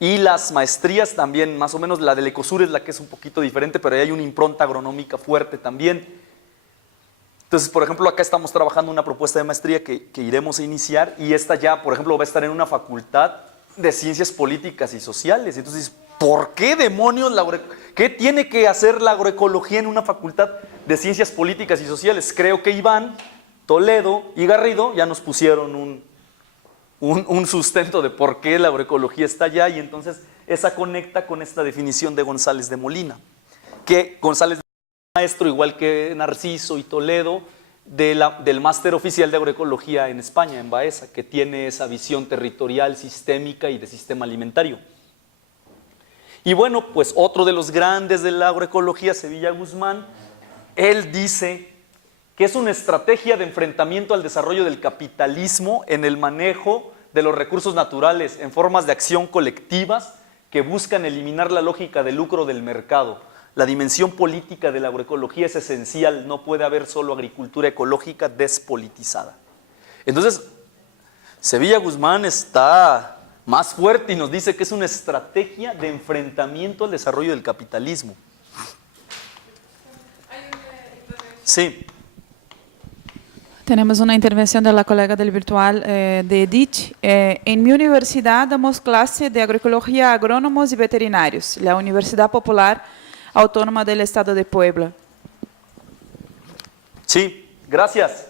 Y las maestrías también, más o menos, la del Ecosur es la que es un poquito diferente, pero ahí hay una impronta agronómica fuerte también. Entonces, por ejemplo, acá estamos trabajando una propuesta de maestría que iremos a iniciar, y esta ya, por ejemplo, va a estar en una facultad de ciencias políticas y sociales. Entonces, ¿por qué demonios qué tiene que hacer la agroecología en una facultad de ciencias políticas y sociales? Creo que Iván, Toledo y Garrido ya nos pusieron un sustento de por qué la agroecología está allá, y entonces esa conecta con esta definición de González de Molina, que González es maestro, igual que Narciso y Toledo, del máster oficial de agroecología en España, en Baeza, que tiene esa visión territorial, sistémica y de sistema alimentario. Y bueno, pues otro de los grandes de la agroecología, Sevilla Guzmán, él dice que es una estrategia de enfrentamiento al desarrollo del capitalismo en el manejo de los recursos naturales en formas de acción colectivas que buscan eliminar la lógica de lucro del mercado. La dimensión política de la agroecología es esencial, no puede haber solo agricultura ecológica despolitizada. Entonces, Sevilla Guzmán está más fuerte y nos dice que es una estrategia de enfrentamiento al desarrollo del capitalismo. Sí. Tenemos una intervención de la colega del virtual de Edith. En mi universidad damos clase de agroecología a agrónomos y veterinarios. La Universidad Popular Autónoma del Estado de Puebla. Sí, gracias.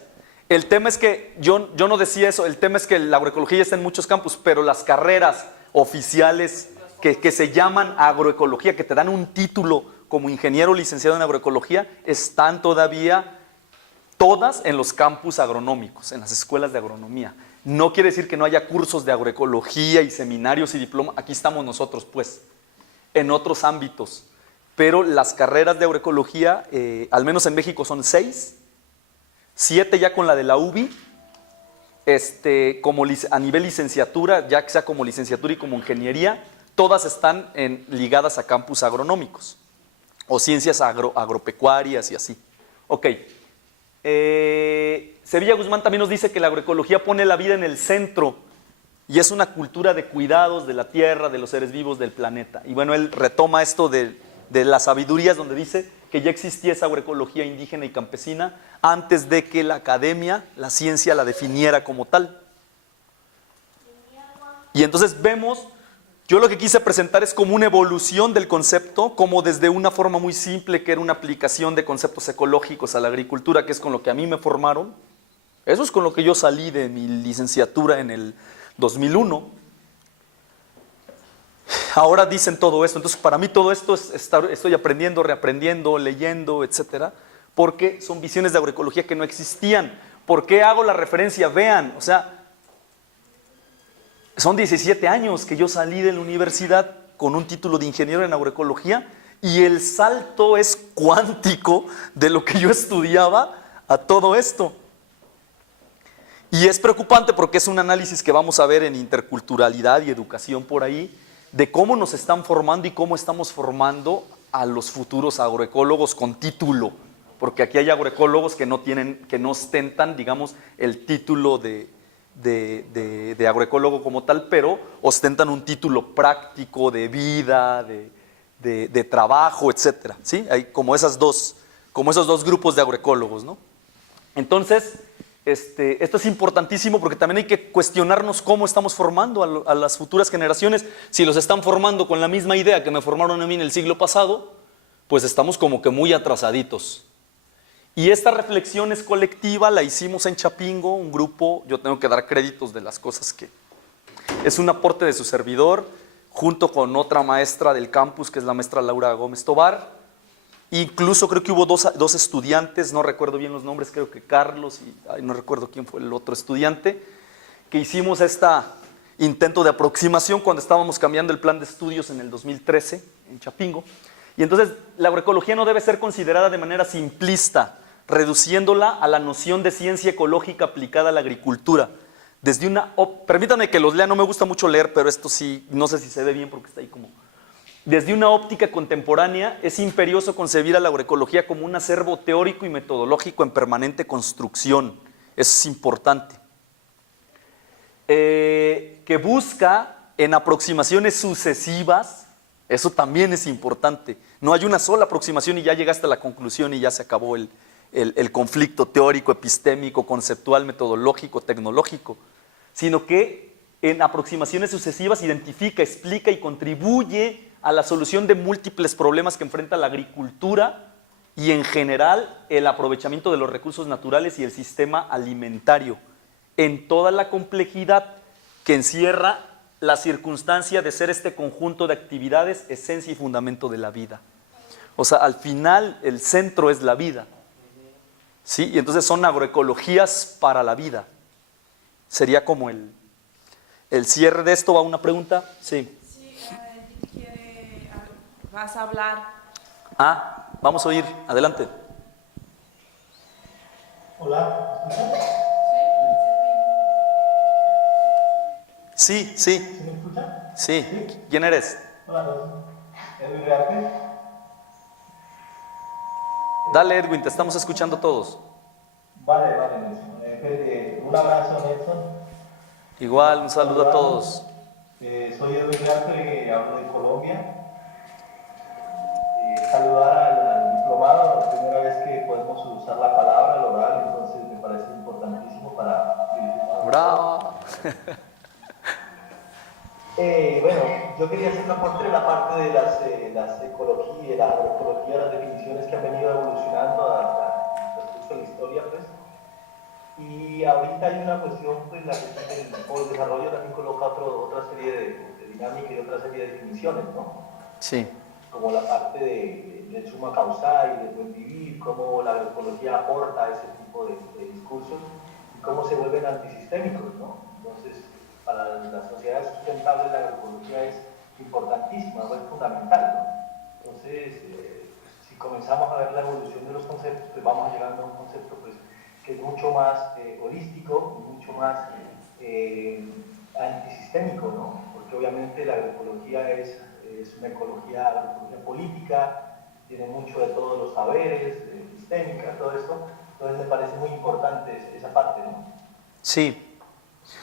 El tema es que yo no decía eso, el tema es que la agroecología ya está en muchos campus, pero las carreras oficiales que se llaman agroecología, que te dan un título como ingeniero licenciado en agroecología, están todavía todas en los campus agronómicos, en las escuelas de agronomía. No quiere decir que no haya cursos de agroecología y seminarios y diplomas, aquí estamos nosotros pues, en otros ámbitos, pero las carreras de agroecología, al menos en México son 6, 7 ya con la de la UBI, como a nivel licenciatura, ya que sea como licenciatura y como ingeniería, todas están ligadas a campus agronómicos o ciencias agropecuarias y así. Ok. Sevilla Guzmán también nos dice que la agroecología pone la vida en el centro y es una cultura de cuidados de la tierra, de los seres vivos del planeta. Y bueno, él retoma esto de las sabidurías donde dice que ya existía esa agroecología indígena y campesina antes de que la academia, la ciencia la definiera como tal. Y entonces vemos, yo lo que quise presentar es como una evolución del concepto, como desde una forma muy simple que era una aplicación de conceptos ecológicos a la agricultura, que es con lo que a mí me formaron. Eso es con lo que yo salí de mi licenciatura en el 2001. Ahora dicen todo esto, entonces para mí todo esto estoy aprendiendo, reaprendiendo, leyendo, etcétera, porque son visiones de agroecología que no existían. ¿Por qué hago la referencia? Vean, o sea, son 17 años que yo salí de la universidad con un título de ingeniero en agroecología y el salto es cuántico de lo que yo estudiaba a todo esto. Y es preocupante porque es un análisis que vamos a ver en interculturalidad y educación por ahí, de cómo nos están formando y cómo estamos formando a los futuros agroecólogos con título, porque aquí hay agroecólogos que no ostentan, digamos, el título de agroecólogo como tal, pero ostentan un título práctico de vida, de trabajo, etcétera, ¿sí? Hay como esos dos grupos de agroecólogos, ¿no? Entonces, esto es importantísimo porque también hay que cuestionarnos cómo estamos formando a las futuras generaciones. Si los están formando con la misma idea que me formaron a mí en el siglo pasado, pues estamos como que muy atrasaditos. Y esta reflexión es colectiva, la hicimos en Chapingo, un grupo, yo tengo que dar créditos de las cosas que... Es un aporte de su servidor, junto con otra maestra del campus, que es la maestra Laura Gómez Tobar. Incluso creo que hubo dos estudiantes, no recuerdo bien los nombres, creo que Carlos y no recuerdo quién fue el otro estudiante, que hicimos este intento de aproximación cuando estábamos cambiando el plan de estudios en el 2013 en Chapingo. Y entonces la agroecología no debe ser considerada de manera simplista, reduciéndola a la noción de ciencia ecológica aplicada a la agricultura. Permítanme que los lea, no me gusta mucho leer, pero esto sí, no sé si se ve bien porque está ahí como... Desde una óptica contemporánea, es imperioso concebir a la agroecología como un acervo teórico y metodológico en permanente construcción. Eso es importante. Que busca en aproximaciones sucesivas, eso también es importante. No hay una sola aproximación y ya llegaste a la conclusión y ya se acabó el conflicto teórico, epistémico, conceptual, metodológico, tecnológico, sino que en aproximaciones sucesivas identifica, explica y contribuye a la solución de múltiples problemas que enfrenta la agricultura y en general el aprovechamiento de los recursos naturales y el sistema alimentario en toda la complejidad que encierra la circunstancia de ser este conjunto de actividades, esencia y fundamento de la vida. O sea, al final el centro es la vida, ¿sí? Y entonces son agroecologías para la vida. Sería como el cierre de esto. ¿Va una pregunta? Sí. Vas a hablar. Vamos a oír. Adelante. Hola. Sí. ¿Sí me escucha? Sí. ¿Quién eres? Hola, Edwin Rearte. Dale, Edwin, te estamos escuchando todos. Vale, Nelson. Un abrazo, Nelson. Igual, un saludo a todos. Soy Edwin Rearte, hablo de Colombia. Saludar al diplomado, la primera vez que podemos usar la palabra, el oral, entonces me parece importantísimo para dirigirnos. ¡Bravo! Bueno, yo quería hacer un aporte en la parte de las ecologías, la agroecología, las definiciones que han venido evolucionando a transcurso de la historia, pues. Y ahorita hay una cuestión, pues, la cuestión del desarrollo también coloca otra serie de dinámicas y otra serie de definiciones, ¿no? Sí. Como la parte del suma causal y del buen vivir, cómo la agroecología aporta ese tipo de discursos y cómo se vuelven antisistémicos, ¿no? Entonces, para las sociedades sustentables la agroecología es importantísima, es fundamental, ¿no? Entonces, si comenzamos a ver la evolución de los conceptos, pues vamos llegando a un concepto, pues, que es mucho más holístico, mucho más antisistémico, ¿no? Porque obviamente la agroecología es una agroecología política, tiene mucho de todos los saberes, sistémica, todo esto. Entonces me parece muy importante esa parte, ¿no? Sí,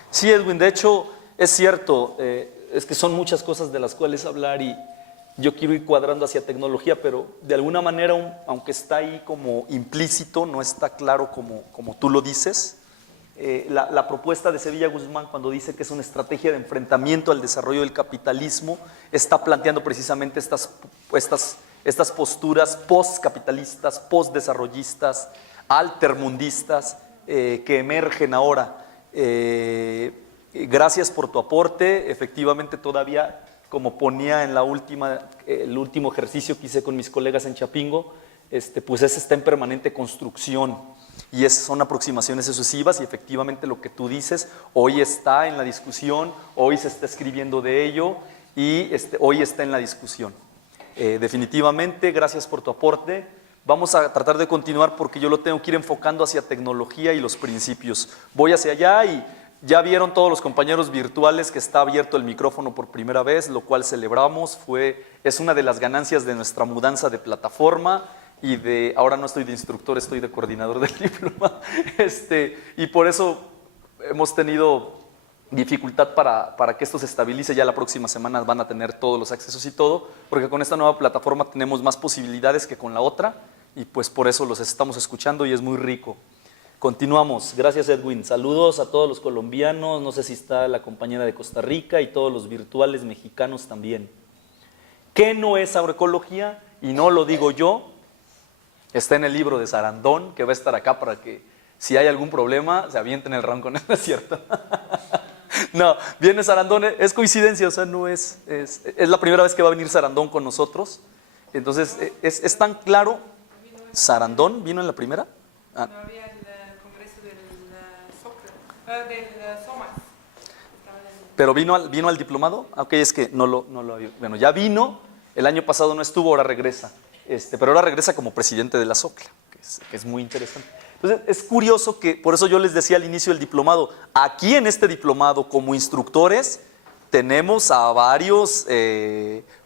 sí, Edwin, de hecho es cierto, es que son muchas cosas de las cuales hablar y yo quiero ir cuadrando hacia tecnología, pero de alguna manera, aunque está ahí como implícito, no está claro como tú lo dices. La propuesta de Sevilla Guzmán, cuando dice que es una estrategia de enfrentamiento al desarrollo del capitalismo, está planteando precisamente estas posturas postcapitalistas, postdesarrollistas, altermundistas que emergen ahora. Gracias por tu aporte. Efectivamente, todavía, como ponía en el último ejercicio que hice con mis colegas en Chapingo, pues ese está en permanente construcción y son aproximaciones sucesivas y efectivamente lo que tú dices hoy está en la discusión, hoy se está escribiendo de ello y hoy está en la discusión. Definitivamente, gracias por tu aporte. Vamos a tratar de continuar porque yo lo tengo que ir enfocando hacia tecnología y los principios. Voy hacia allá y ya vieron todos los compañeros virtuales que está abierto el micrófono por primera vez, lo cual celebramos. Es una de las ganancias de nuestra mudanza de plataforma y ahora no estoy de instructor, estoy de coordinador del diploma. Y por eso hemos tenido dificultad para que esto se estabilice. Ya la próxima semana van a tener todos los accesos y todo, porque con esta nueva plataforma tenemos más posibilidades que con la otra y pues por eso los estamos escuchando y es muy rico. Continuamos. Gracias, Edwin. Saludos a todos los colombianos, no sé si está la compañera de Costa Rica y todos los virtuales mexicanos también. ¿Qué no es agroecología? Y no lo digo yo, está en el libro de Sarandón, que va a estar acá para que si hay algún problema se avienten el round con él, ¿no es cierto? No, viene Sarandón, es coincidencia, o sea, no es la primera vez que va a venir Sarandón con nosotros, entonces es tan claro. ¿Sarandón vino en la primera? Ah. No había el congreso del SOMAS. ¿Pero vino al diplomado? Ok, es que no lo había. Bueno, ya vino, el año pasado no estuvo, ahora regresa. Pero ahora regresa como presidente de la SOCLA, que es muy interesante. Entonces, es curioso que, por eso yo les decía al inicio del diplomado, aquí en este diplomado como instructores tenemos a varios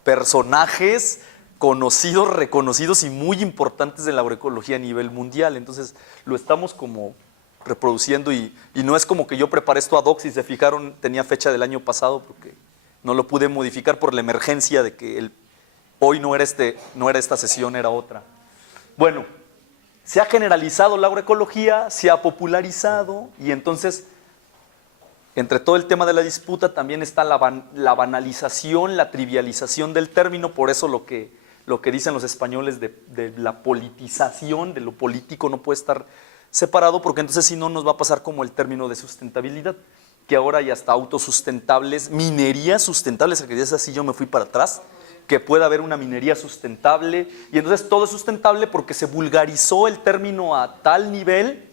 personajes conocidos, reconocidos y muy importantes de la agroecología a nivel mundial. Entonces, lo estamos como reproduciendo y no es como que yo preparé esto ad hoc, si se fijaron, tenía fecha del año pasado porque no lo pude modificar por la emergencia de que hoy no era esta sesión, era otra. Bueno, se ha generalizado la agroecología, se ha popularizado y entonces, entre todo el tema de la disputa también está la banalización, la trivialización del término, por eso lo que dicen los españoles de la politización, de lo político no puede estar separado, porque entonces si no nos va a pasar como el término de sustentabilidad, que ahora hay hasta autosustentables, minerías sustentables, que es así, yo me fui para atrás, que pueda haber una minería sustentable, y entonces todo es sustentable porque se vulgarizó el término a tal nivel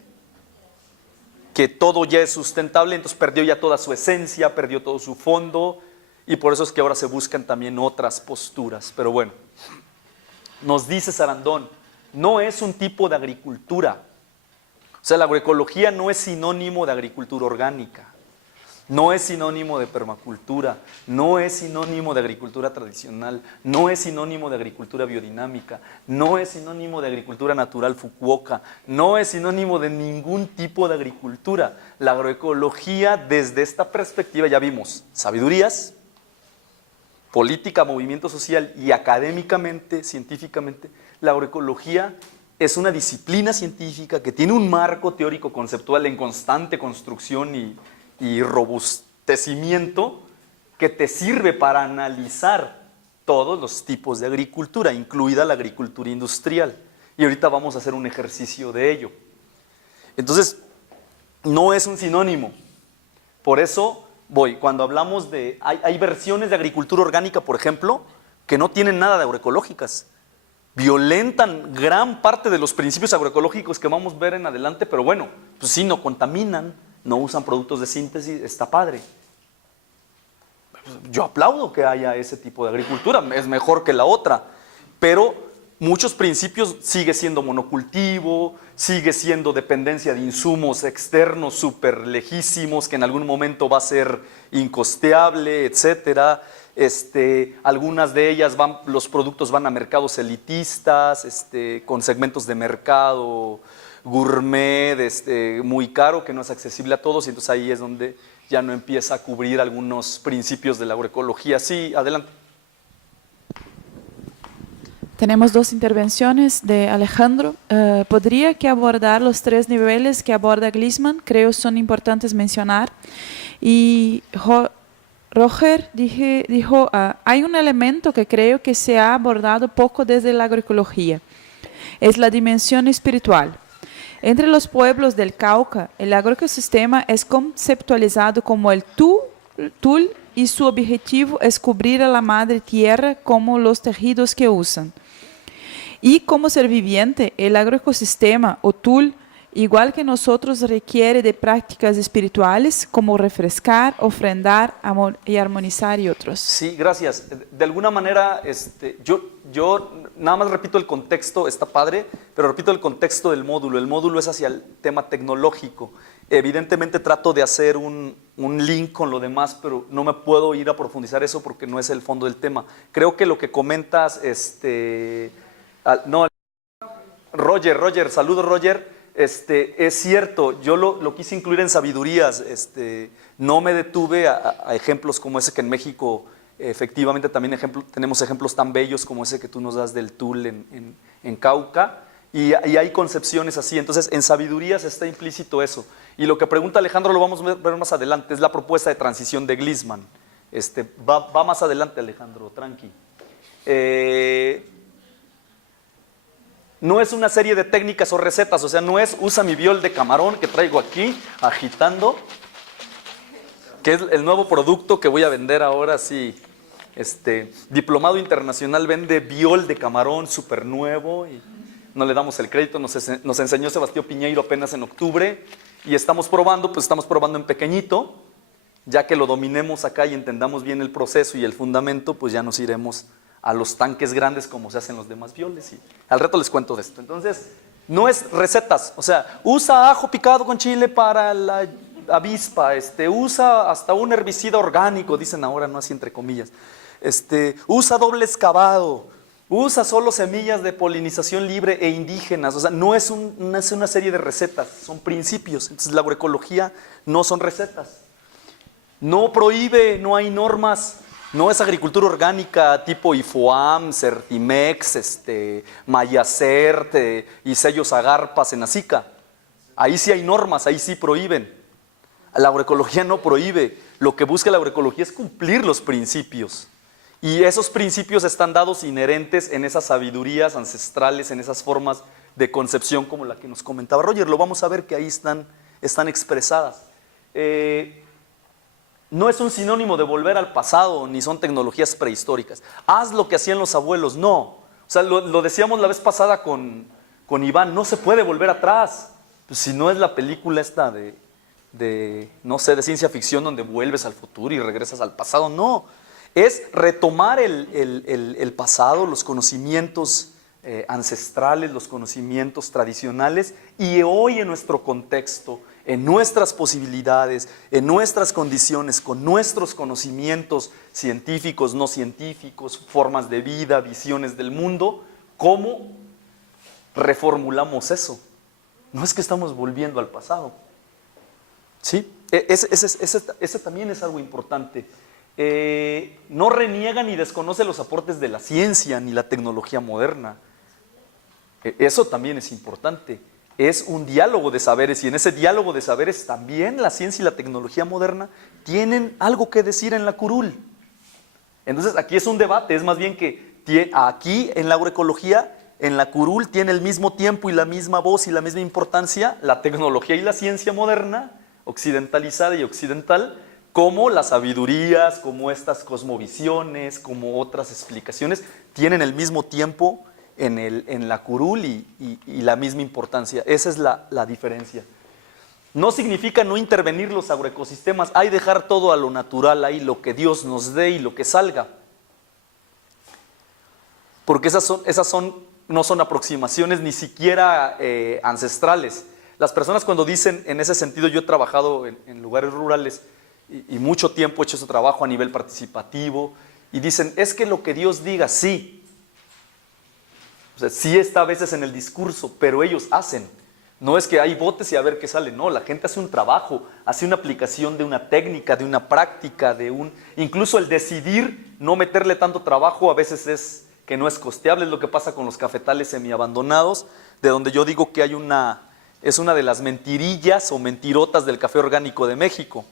que todo ya es sustentable, entonces perdió ya toda su esencia, perdió todo su fondo, y por eso es que ahora se buscan también otras posturas. Pero bueno, nos dice Sarandón, no es un tipo de agricultura. O sea, la agroecología no es sinónimo de agricultura orgánica. No es sinónimo de permacultura, no es sinónimo de agricultura tradicional, no es sinónimo de agricultura biodinámica, no es sinónimo de agricultura natural Fukuoka, no es sinónimo de ningún tipo de agricultura. La agroecología desde esta perspectiva, ya vimos, sabidurías, política, movimiento social y académicamente, científicamente, la agroecología es una disciplina científica que tiene un marco teórico conceptual en constante construcción y robustecimiento, que te sirve para analizar todos los tipos de agricultura, incluida la agricultura industrial. Y ahorita vamos a hacer un ejercicio de ello. Entonces, no es un sinónimo. Por eso cuando hablamos de... Hay versiones de agricultura orgánica, por ejemplo, que no tienen nada de agroecológicas. Violentan gran parte de los principios agroecológicos que vamos a ver en adelante, pero bueno, pues sí, no contaminan, no usan productos de síntesis, está padre. Yo aplaudo que haya ese tipo de agricultura, es mejor que la otra, pero muchos principios sigue siendo monocultivo, sigue siendo dependencia de insumos externos súper lejísimos que en algún momento va a ser incosteable, etcétera. Algunas de ellas los productos van a mercados elitistas, con segmentos de mercado gourmet, muy caro, que no es accesible a todos, y entonces ahí es donde ya no empieza a cubrir algunos principios de la agroecología. Sí, adelante. Tenemos dos intervenciones de Alejandro. ¿Podría que abordar los tres niveles que aborda Gliessman? Creo son importantes mencionar. Y Roger dijo, hay un elemento que creo que se ha abordado poco desde la agroecología. Es la dimensión espiritual. Entre los pueblos del Cauca, el agroecosistema es conceptualizado como el tul y su objetivo es cubrir a la madre tierra como los tejidos que usan. Y como ser viviente, el agroecosistema o tul, igual que nosotros, requiere de prácticas espirituales como refrescar, ofrendar y armonizar y otros. Sí, gracias. De alguna manera, yo nada más repito el contexto, está padre, pero repito el contexto del módulo. El módulo es hacia el tema tecnológico. Evidentemente trato de hacer un link con lo demás, pero no me puedo ir a profundizar eso porque no es el fondo del tema. Creo que lo que comentas, Roger, saludos Roger. Es cierto, yo lo quise incluir en sabidurías, no me detuve a ejemplos como ese que en México efectivamente también tenemos ejemplos tan bellos como ese que tú nos das del tul en Cauca, y hay concepciones así. Entonces en sabidurías está implícito eso, y lo que pregunta Alejandro lo vamos a ver más adelante, es la propuesta de transición de Gliessman. Va más adelante, Alejandro, tranqui. No es una serie de técnicas o recetas, o sea, no es usa mi biol de camarón que traigo aquí agitando, que es el nuevo producto que voy a vender ahora, sí. Diplomado Internacional vende biol de camarón súper nuevo y no le damos el crédito, nos enseñó Sebastián Piñeiro apenas en octubre y estamos probando en pequeñito, ya que lo dominemos acá y entendamos bien el proceso y el fundamento, pues ya nos iremos a los tanques grandes como se hacen los demás bioles, y al rato les cuento de esto. Entonces, no es recetas, o sea, usa ajo picado con chile para la avispa, usa hasta un herbicida orgánico, dicen ahora, no así entre comillas, usa doble excavado, usa solo semillas de polinización libre e indígenas, o sea, no es una serie de recetas, son principios. Entonces la agroecología no son recetas, no prohíbe, no hay normas. No es agricultura orgánica tipo IFOAM, Certimex, Mayacert y sellos Agarpas en Azica. Ahí sí hay normas, ahí sí prohíben. La agroecología no prohíbe. Lo que busca la agroecología es cumplir los principios. Y esos principios están dados inherentes en esas sabidurías ancestrales, en esas formas de concepción como la que nos comentaba Roger. Lo vamos a ver que ahí están expresadas. No es un sinónimo de volver al pasado, ni son tecnologías prehistóricas. Haz lo que hacían los abuelos, no. O sea, lo decíamos la vez pasada con Iván, no se puede volver atrás. Pues si no es la película esta no sé, de ciencia ficción donde vuelves al futuro y regresas al pasado, no. Es retomar el pasado, los conocimientos ancestrales, los conocimientos tradicionales, y hoy en nuestro contexto, en nuestras posibilidades, en nuestras condiciones, con nuestros conocimientos científicos, no científicos, formas de vida, visiones del mundo, ¿cómo reformulamos eso? No es que estamos volviendo al pasado. ¿Sí? Ese también es algo importante. No reniega ni desconoce los aportes de la ciencia ni la tecnología moderna. Eso también es importante. es un diálogo de saberes, y en ese diálogo de saberes también la ciencia y la tecnología moderna tienen algo que decir en la curul. Entonces aquí es un debate, es más bien que aquí en la agroecología, en la curul tiene el mismo tiempo y la misma voz y la misma importancia la tecnología y la ciencia moderna, occidentalizada y occidental, como las sabidurías, como estas cosmovisiones, como otras explicaciones, tienen el mismo tiempo en la curul y la misma importancia. Esa es la diferencia. No significa no intervenir los agroecosistemas, hay dejar todo a lo natural, ahí lo que Dios nos dé y lo que salga. Porque no son aproximaciones ni siquiera ancestrales. Las personas cuando dicen, en ese sentido, yo he trabajado en lugares rurales y mucho tiempo he hecho ese trabajo a nivel participativo, y dicen, es que lo que Dios diga, sí. O sea, sí está a veces en el discurso, pero ellos hacen. No es que hay votes y a ver qué sale, no, la gente hace un trabajo, hace una aplicación de una técnica, de una práctica, incluso el decidir no meterle tanto trabajo a veces es que no es costeable. Es lo que pasa con los cafetales semiabandonados, de donde yo digo que es una de las mentirillas o mentirotas del café orgánico de México.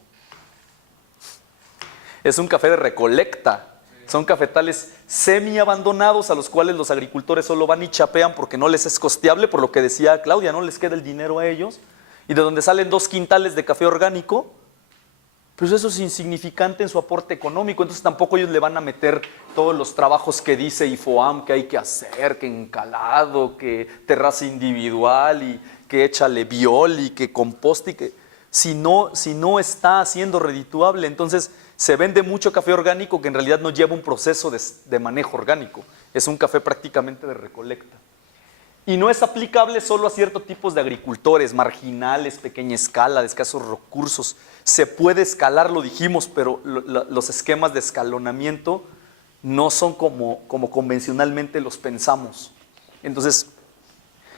Es un café de recolecta. Son cafetales semi-abandonados a los cuales los agricultores solo van y chapean porque no les es costeable, por lo que decía Claudia, no les queda el dinero a ellos, y de donde salen 2 quintales de café orgánico, pues eso es insignificante en su aporte económico. Entonces tampoco ellos le van a meter todos los trabajos que dice IFOAM que hay que hacer, que encalado, que terraza individual, y que échale biol y que composte, y que si no está siendo redituable. Entonces se vende mucho café orgánico que en realidad no lleva un proceso de manejo orgánico. Es un café prácticamente de recolecta. Y no es aplicable solo a ciertos tipos de agricultores, marginales, pequeña escala, de escasos recursos. Se puede escalar, lo dijimos, pero los esquemas de escalonamiento no son como convencionalmente los pensamos. Entonces,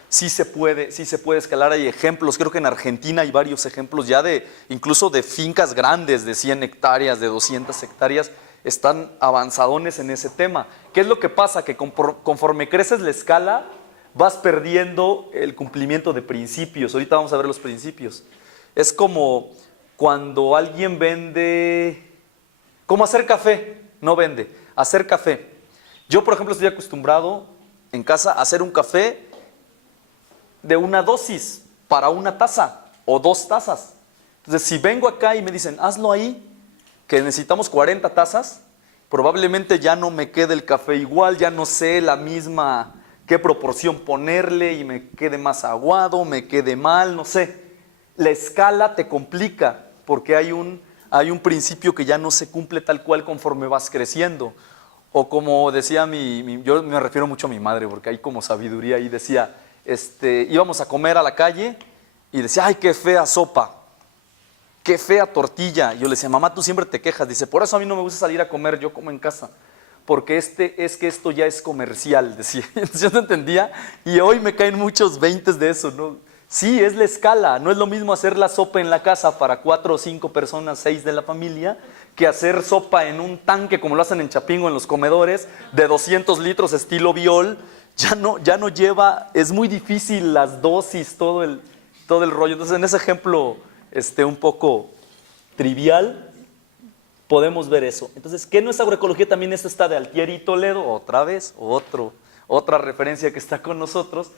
sí se puede escalar. Hay ejemplos, creo que en Argentina hay varios ejemplos ya incluso de fincas grandes de 100 hectáreas, de 200 hectáreas, están avanzadones en ese tema. ¿Qué es lo que pasa? Que conforme creces la escala, vas perdiendo el cumplimiento de principios. Ahorita vamos a ver los principios. Es como cuando alguien vende, como hacer café, no vende, hacer café. Yo, por ejemplo, estoy acostumbrado en casa a hacer un café de una dosis para una taza o 2 tazas. Entonces, si vengo acá y me dicen, hazlo ahí, que necesitamos 40 tazas, probablemente ya no me quede el café igual, ya no sé qué proporción ponerle y me quede más aguado, me quede mal, no sé. La escala te complica porque hay un principio que ya no se cumple tal cual conforme vas creciendo. O como decía yo me refiero mucho a mi madre porque hay como sabiduría y decía, íbamos a comer a la calle y decía, ay, qué fea sopa, qué fea tortilla. Y yo le decía, mamá, tú siempre te quejas. Dice, por eso a mí no me gusta salir a comer, yo como en casa. Porque es que esto ya es comercial, decía. Entonces yo no entendía y hoy me caen muchos 20 de eso, ¿no? Sí, es la escala. No es lo mismo hacer la sopa en la casa para 4 o 5 personas, 6 de la familia, que hacer sopa en un tanque como lo hacen en Chapingo en los comedores de 200 litros estilo Biol. Ya no lleva, es muy difícil las dosis, todo el rollo. Entonces en ese ejemplo un poco trivial podemos ver eso. Entonces, ¿qué no es agroecología? También esto está de Altieri y Toledo, otra vez, otra referencia que está con nosotros.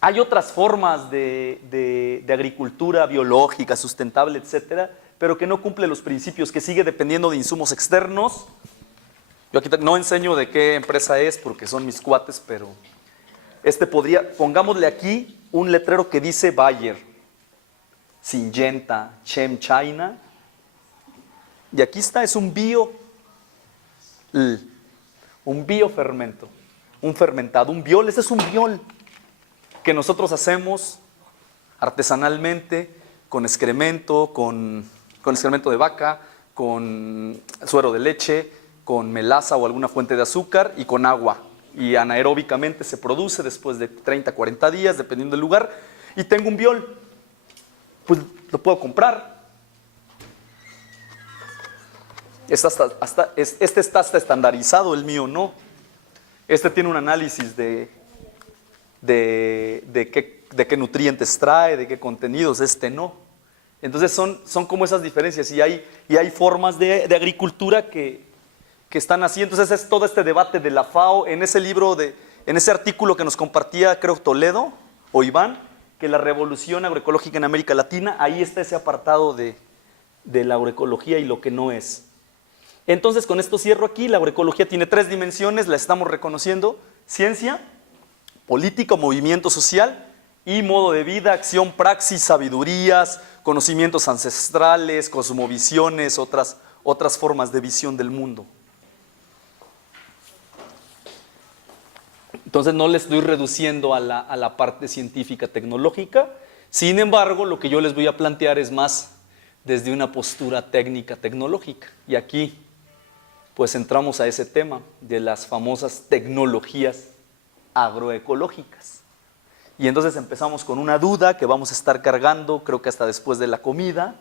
Hay otras formas de agricultura biológica, sustentable, etcétera, pero que no cumple los principios, que sigue dependiendo de insumos externos. Yo aquí no enseño de qué empresa es porque son mis cuates, pero pongámosle aquí un letrero que dice Bayer, Syngenta, ChemChina, y aquí está, es un biofermento, un fermentado, un biol. Este es un biol que nosotros hacemos artesanalmente con excremento, con excremento de vaca, con suero de leche, con melaza o alguna fuente de azúcar y con agua. Y anaeróbicamente se produce después de 30, 40 días, dependiendo del lugar. Y tengo un biol, pues lo puedo comprar. Este está hasta estandarizado, el mío no. Este tiene un análisis de de qué nutrientes trae, de qué contenidos, este no. Entonces son como esas diferencias y hay formas de agricultura que están así. Entonces es todo este debate de la FAO en ese libro, en ese artículo que nos compartía, creo, Toledo o Iván, que la revolución agroecológica en América Latina, ahí está ese apartado de la agroecología y lo que no es. Entonces con esto cierro aquí. La agroecología tiene 3 dimensiones, la estamos reconociendo: ciencia, política, movimiento social, y modo de vida, acción, praxis, sabidurías, conocimientos ancestrales, cosmovisiones, otras formas de visión del mundo. Entonces no le estoy reduciendo a la parte científica tecnológica. Sin embargo, lo que yo les voy a plantear es más desde una postura técnica tecnológica. Y aquí pues entramos a ese tema de las famosas tecnologías agroecológicas. Y entonces empezamos con una duda que vamos a estar cargando, creo que hasta después de la comida.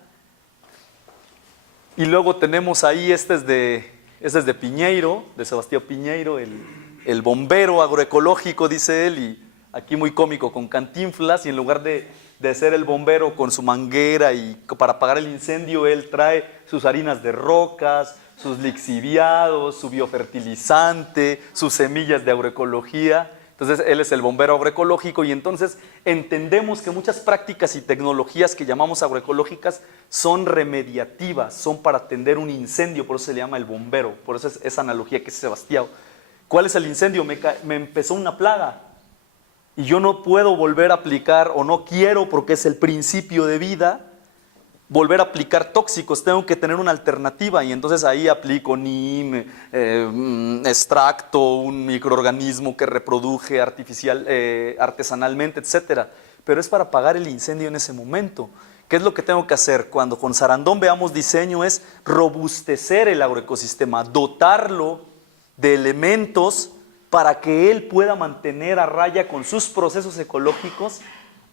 Y luego tenemos ahí, este es de Piñeiro, de Sebastián Piñeiro, el bombero agroecológico, dice él, y aquí muy cómico, con Cantinflas, y en lugar de ser el bombero con su manguera y para apagar el incendio, él trae sus harinas de rocas, sus lixiviados, su biofertilizante, sus semillas de agroecología. Entonces él es el bombero agroecológico, y entonces entendemos que muchas prácticas y tecnologías que llamamos agroecológicas son remediativas, son para atender un incendio, por eso se le llama el bombero, por eso es esa analogía que es Sebastián. ¿Cuál es el incendio? Me empezó una plaga y yo no puedo volver a aplicar, o no quiero porque es el principio de vida, volver a aplicar tóxicos. Tengo que tener una alternativa, y entonces ahí aplico NIM, extracto, un microorganismo que reproduje artesanalmente, etc. Pero es para apagar el incendio en ese momento. ¿Qué es lo que tengo que hacer? Cuando con Sarandón veamos diseño, es robustecer el agroecosistema, dotarlo de elementos para que él pueda mantener a raya con sus procesos ecológicos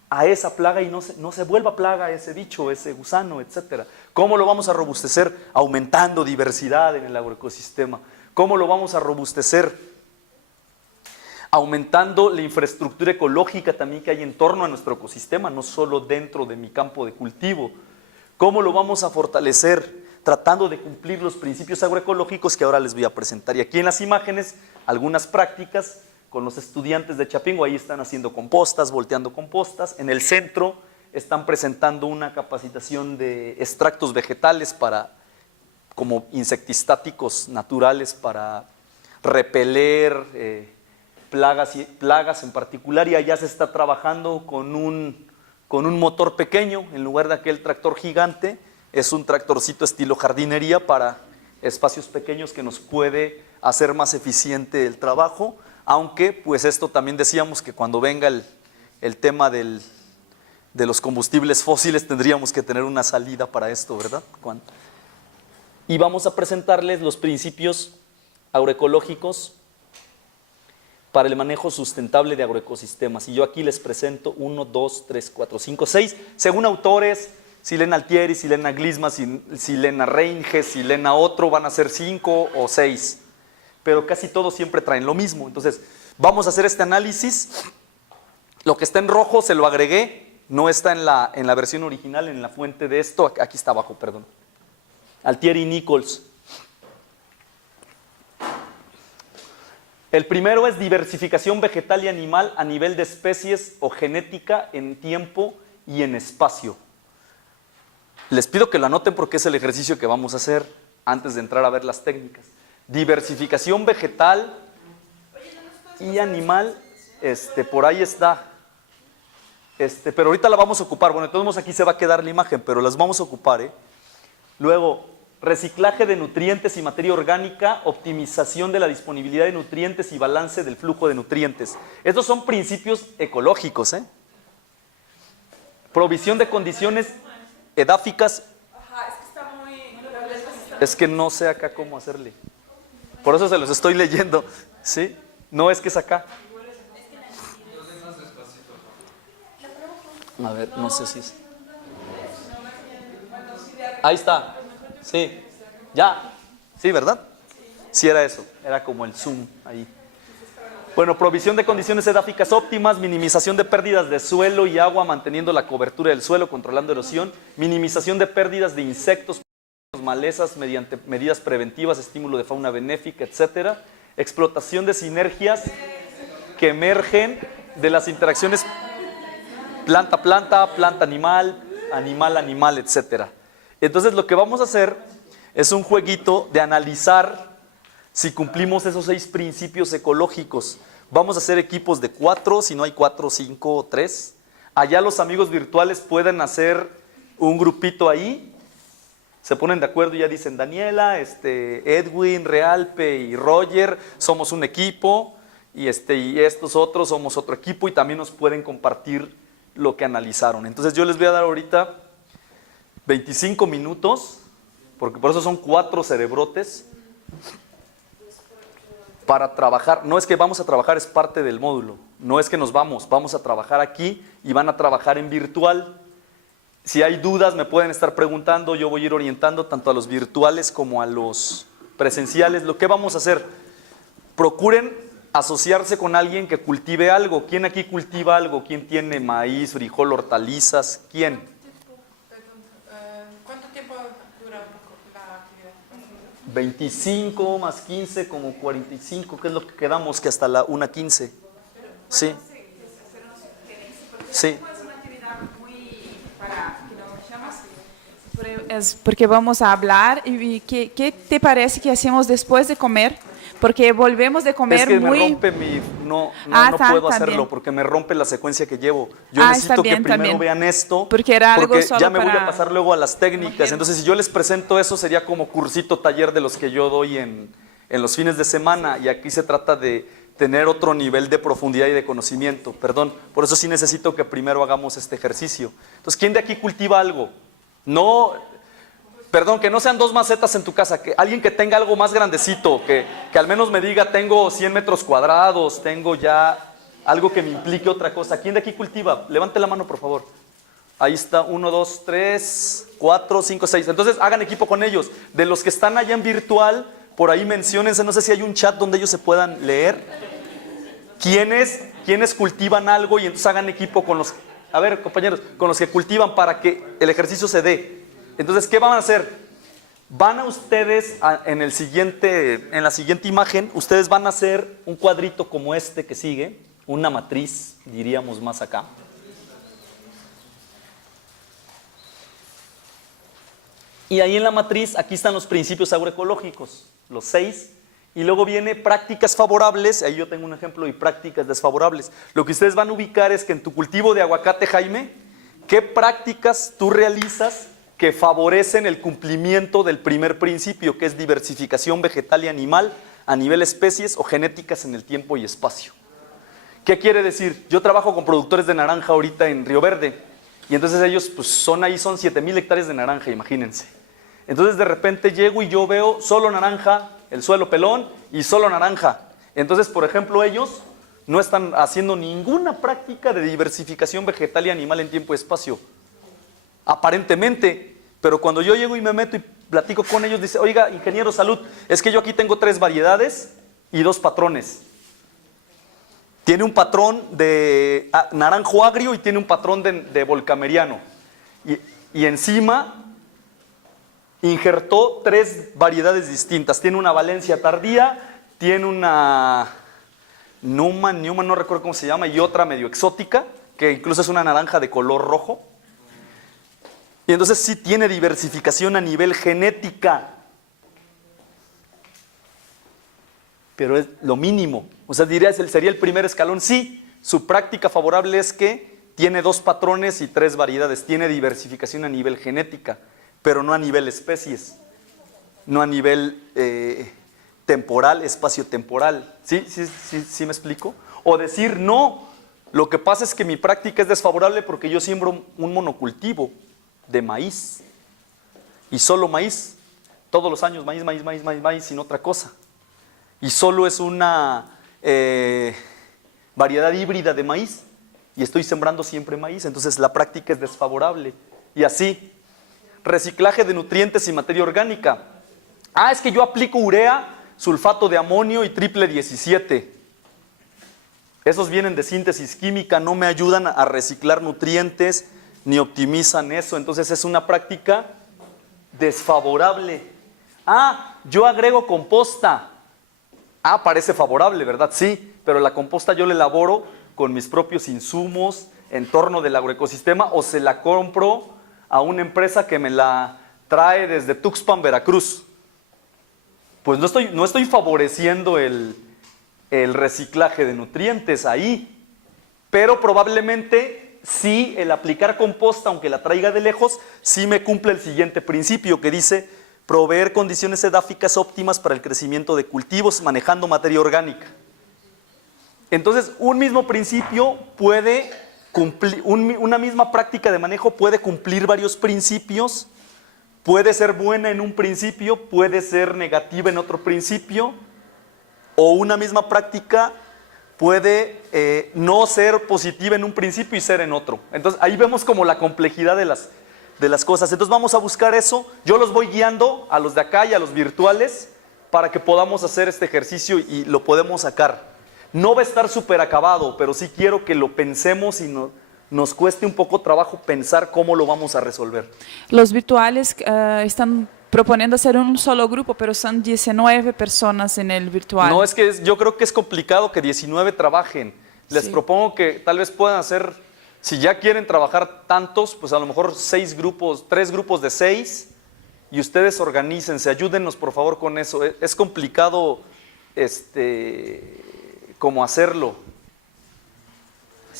a esa plaga y no se vuelva plaga ese bicho, ese gusano, etc. ¿Cómo lo vamos a robustecer? Aumentando diversidad en el agroecosistema. ¿Cómo lo vamos a robustecer? Aumentando la infraestructura ecológica también que hay en torno a nuestro ecosistema, no solo dentro de mi campo de cultivo. ¿Cómo lo vamos a fortalecer? Tratando de cumplir los principios agroecológicos que ahora les voy a presentar. Y aquí en las imágenes, algunas prácticas con los estudiantes de Chapingo. Ahí están haciendo compostas, volteando compostas. En el centro están presentando una capacitación de extractos vegetales como insectistáticos naturales para repeler plagas en particular. Y allá se está trabajando con un motor pequeño en lugar de aquel tractor gigante. Es un tractorcito estilo jardinería para espacios pequeños que nos puede hacer más eficiente el trabajo, aunque pues esto también decíamos que cuando venga el tema de los combustibles fósiles tendríamos que tener una salida para esto, ¿verdad? Y vamos a presentarles los principios agroecológicos para el manejo sustentable de agroecosistemas. Y yo aquí les presento 1, 2, 3, 4, 5, 6, según autores. Silena Altieri, Silena Glisman, Silena Reinges, Silena otro, van a ser 5 o 6. Pero casi todos siempre traen lo mismo. Entonces, vamos a hacer este análisis. Lo que está en rojo se lo agregué, no está en la versión original, en la fuente de esto. Aquí está abajo, perdón. Altieri y Nichols. El primero es diversificación vegetal y animal a nivel de especies o genética en tiempo y en espacio. Les pido que lo anoten porque es el ejercicio que vamos a hacer antes de entrar a ver las técnicas. Diversificación vegetal y animal, por ahí está. Pero ahorita la vamos a ocupar. Bueno, de todos modos aquí se va a quedar la imagen, pero las vamos a ocupar, ¿eh? Luego, reciclaje de nutrientes y materia orgánica, optimización de la disponibilidad de nutrientes y balance del flujo de nutrientes. Estos son principios ecológicos, ¿eh? Provisión de condiciones edáficas. Ajá, es que está muy... Es que no sé acá cómo hacerle. Por eso se los estoy leyendo. ¿Sí? No es que es acá. A ver, no sé si es. Ahí está. Sí. Ya. Sí, ¿verdad? Sí era eso. Era como el zoom ahí. Bueno, provisión de condiciones edáficas óptimas, minimización de pérdidas de suelo y agua, manteniendo la cobertura del suelo, controlando erosión, minimización de pérdidas de insectos, malezas mediante medidas preventivas, estímulo de fauna benéfica, etcétera. Explotación de sinergias que emergen de las interacciones planta-planta, planta-animal, animal-animal, etcétera. Entonces lo que vamos a hacer es un jueguito de analizar si cumplimos esos 6 principios ecológicos. Vamos a hacer equipos de 4, si no hay 4, 5 o 3. Allá los amigos virtuales pueden hacer un grupito ahí. Se ponen de acuerdo y ya dicen, Daniela, Edwin, Realpe y Roger, somos un equipo. Y estos otros somos otro equipo y también nos pueden compartir lo que analizaron. Entonces yo les voy a dar ahorita 25 minutos, porque por eso son 4 cerebrotes, para trabajar. No es que vamos a trabajar, es parte del módulo. No es que nos vamos a trabajar aquí y van a trabajar en virtual. Si hay dudas me pueden estar preguntando, yo voy a ir orientando tanto a los virtuales como a los presenciales. Lo que vamos a hacer, procuren asociarse con alguien que cultive algo. ¿Quién aquí cultiva algo? ¿Quién tiene maíz, frijol, hortalizas? ¿Quién? ¿Cuánto tiempo dura la actividad? 25 más 15, como 45, ¿qué es lo que quedamos? Que hasta la 1:15. Sí. Sí. Es porque vamos a hablar y ¿qué te parece que hacemos después de comer? Porque volvemos de comer es que muy... me rompe no puedo hacerlo porque me rompe la secuencia que llevo. Yo necesito que primero vean esto porque era algo solo ya me voy para a pasar luego a las técnicas. Entonces si yo les presento eso sería como cursito taller de los que yo doy en los fines de semana y aquí se trata de tener otro nivel de profundidad y de conocimiento. Perdón, por eso sí necesito que primero hagamos este ejercicio. Entonces, ¿quién de aquí cultiva algo? No... Perdón, que no sean 2 macetas en tu casa, que alguien que tenga algo más grandecito, que al menos me diga, tengo 100 metros cuadrados, tengo ya algo que me implique otra cosa. ¿Quién de aquí cultiva? Levante la mano, por favor. Ahí está, 1, 2, 3, 4, 5, 6. Entonces, hagan equipo con ellos. De los que están allá en virtual, por ahí menciónense, no sé si hay un chat donde ellos se puedan leer. ¿Quiénes cultivan algo y entonces hagan equipo con los... A ver, compañeros, con los que cultivan para que el ejercicio se dé. Entonces, ¿qué van a hacer? Van a ustedes, en la siguiente imagen, ustedes van a hacer un cuadrito como este que sigue, una matriz, diríamos más acá. Y ahí en la matriz, aquí están los principios agroecológicos, los 6, y luego viene prácticas favorables, ahí yo tengo un ejemplo, y prácticas desfavorables. Lo que ustedes van a ubicar es que en tu cultivo de aguacate, Jaime, ¿qué prácticas tú realizas que favorecen el cumplimiento del primer principio, que es diversificación vegetal y animal a nivel especies o genéticas en el tiempo y espacio? ¿Qué quiere decir? Yo trabajo con productores de naranja ahorita en Río Verde, y entonces ellos pues son 7,000 hectáreas de naranja, imagínense. Entonces de repente llego y yo veo solo naranja, el suelo pelón y solo naranja. Entonces, por ejemplo, ellos no están haciendo ninguna práctica de diversificación vegetal y animal en tiempo y espacio. Aparentemente, pero cuando yo llego y me meto y platico con ellos, dice, oiga, ingeniero, salud, es que yo aquí tengo 3 variedades y 2 patrones. Tiene un patrón de naranjo agrio y tiene un patrón de volcameriano. Y encima injertó 3 variedades distintas. Tiene una Valencia tardía, tiene una Newman, no recuerdo cómo se llama, y otra medio exótica, que incluso es una naranja de color rojo. Y entonces sí tiene diversificación a nivel genética, pero es lo mínimo. O sea, sería el primer escalón. Sí, su práctica favorable es que tiene 2 patrones y 3 variedades. Tiene diversificación a nivel genética, pero no a nivel especies, no a nivel temporal, espacio-temporal. ¿Sí me explico? O decir, no, lo que pasa es que mi práctica es desfavorable porque yo siembro un monocultivo de maíz, y solo maíz, todos los años maíz, sin otra cosa, y solo es una variedad híbrida de maíz, y estoy sembrando siempre maíz, entonces la práctica es desfavorable. Y así, reciclaje de nutrientes y materia orgánica. Es que yo aplico urea, sulfato de amonio y triple 17. Esos vienen de síntesis química, no me ayudan a reciclar nutrientes ni optimizan eso. Entonces es una práctica desfavorable. Ah, yo agrego composta. Ah, parece favorable, ¿verdad? Sí, pero la composta yo la elaboro con mis propios insumos en torno del agroecosistema o se la compro a una empresa que me la trae desde Tuxpan, Veracruz. Pues no estoy favoreciendo el reciclaje de nutrientes ahí, pero probablemente sí el aplicar composta, aunque la traiga de lejos, sí me cumple el siguiente principio que dice proveer condiciones edáficas óptimas para el crecimiento de cultivos manejando materia orgánica. Entonces, un mismo principio puede cumplir, una misma práctica de manejo puede cumplir varios principios, puede ser buena en un principio, puede ser negativa en otro principio, o una misma práctica puede no ser positiva en un principio y ser en otro. Entonces, ahí vemos como la complejidad de las cosas. Entonces, vamos a buscar eso. Yo los voy guiando a los de acá y a los virtuales para que podamos hacer este ejercicio y lo podemos sacar. No va a estar súper acabado, pero sí quiero que lo pensemos y nos cueste un poco trabajo pensar cómo lo vamos a resolver. Los virtuales están proponiendo hacer un solo grupo, pero son 19 personas en el virtual. No, es que yo creo que es complicado que 19 trabajen. Les propongo que tal vez puedan hacer, si ya quieren trabajar tantos, pues a lo mejor 3 grupos de 6, y ustedes organícense, ayúdennos por favor con eso. Es complicado como hacerlo.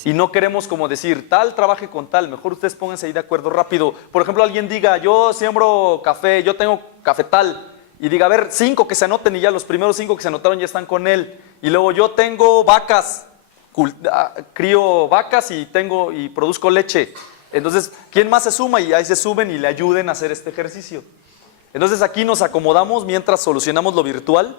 Y no queremos como decir, tal trabaje con tal, mejor ustedes pónganse ahí de acuerdo rápido. Por ejemplo, alguien diga, yo siembro café, yo tengo cafetal, y diga, a ver, 5 que se anoten, y ya los primeros 5 que se anotaron ya están con él. Y luego yo tengo vacas, crío vacas y produzco leche. Entonces, ¿quién más se suma? Y ahí se suben y le ayuden a hacer este ejercicio. Entonces aquí nos acomodamos mientras solucionamos lo virtual.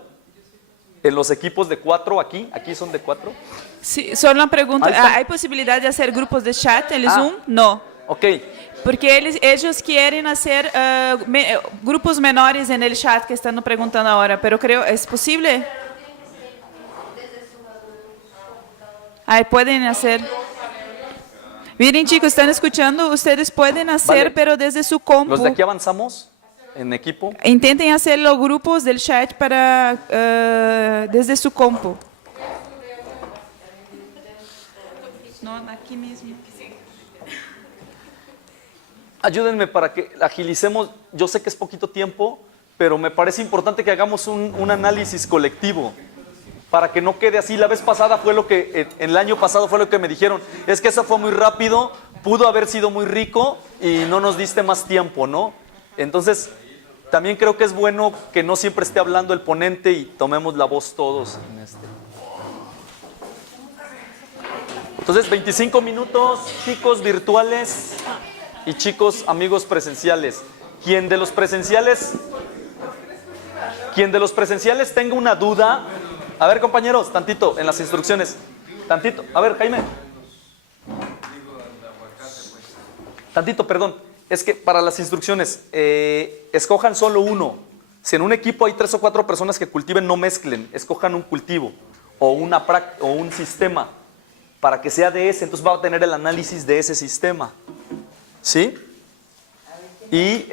En los equipos de 4 aquí son de 4. Sí, solo una pregunta, ¿hay posibilidad de hacer grupos de chat en el Zoom? No. Ok. Porque ellos quieren hacer grupos menores en el chat que están preguntando ahora, pero creo, ¿es posible? Ahí pueden hacer. Miren chicos, ¿están escuchando? Ustedes pueden hacer, vale, pero desde su compu. ¿Los de aquí avanzamos en equipo? Intenten hacer los grupos del chat para desde su compu. No, aquí mismo. Ayúdenme para que agilicemos. Yo sé que es poquito tiempo, pero me parece importante que hagamos un análisis colectivo para que no quede así. La vez pasada fue en el año pasado fue lo que me dijeron. Es que eso fue muy rápido, pudo haber sido muy rico y no nos diste más tiempo, ¿no? Entonces, también creo que es bueno que no siempre esté hablando el ponente y tomemos la voz todos en este. Entonces, 25 minutos, chicos virtuales y chicos amigos presenciales. Quien de los presenciales tenga una duda, a ver compañeros, tantito en las instrucciones, tantito, a ver Jaime, tantito, perdón, es que para las instrucciones, escojan solo uno. Si en un equipo hay 3 o 4 personas que cultiven, no mezclen, escojan un cultivo o un sistema para que sea de ese, entonces va a tener el análisis de ese sistema, ¿sí? Y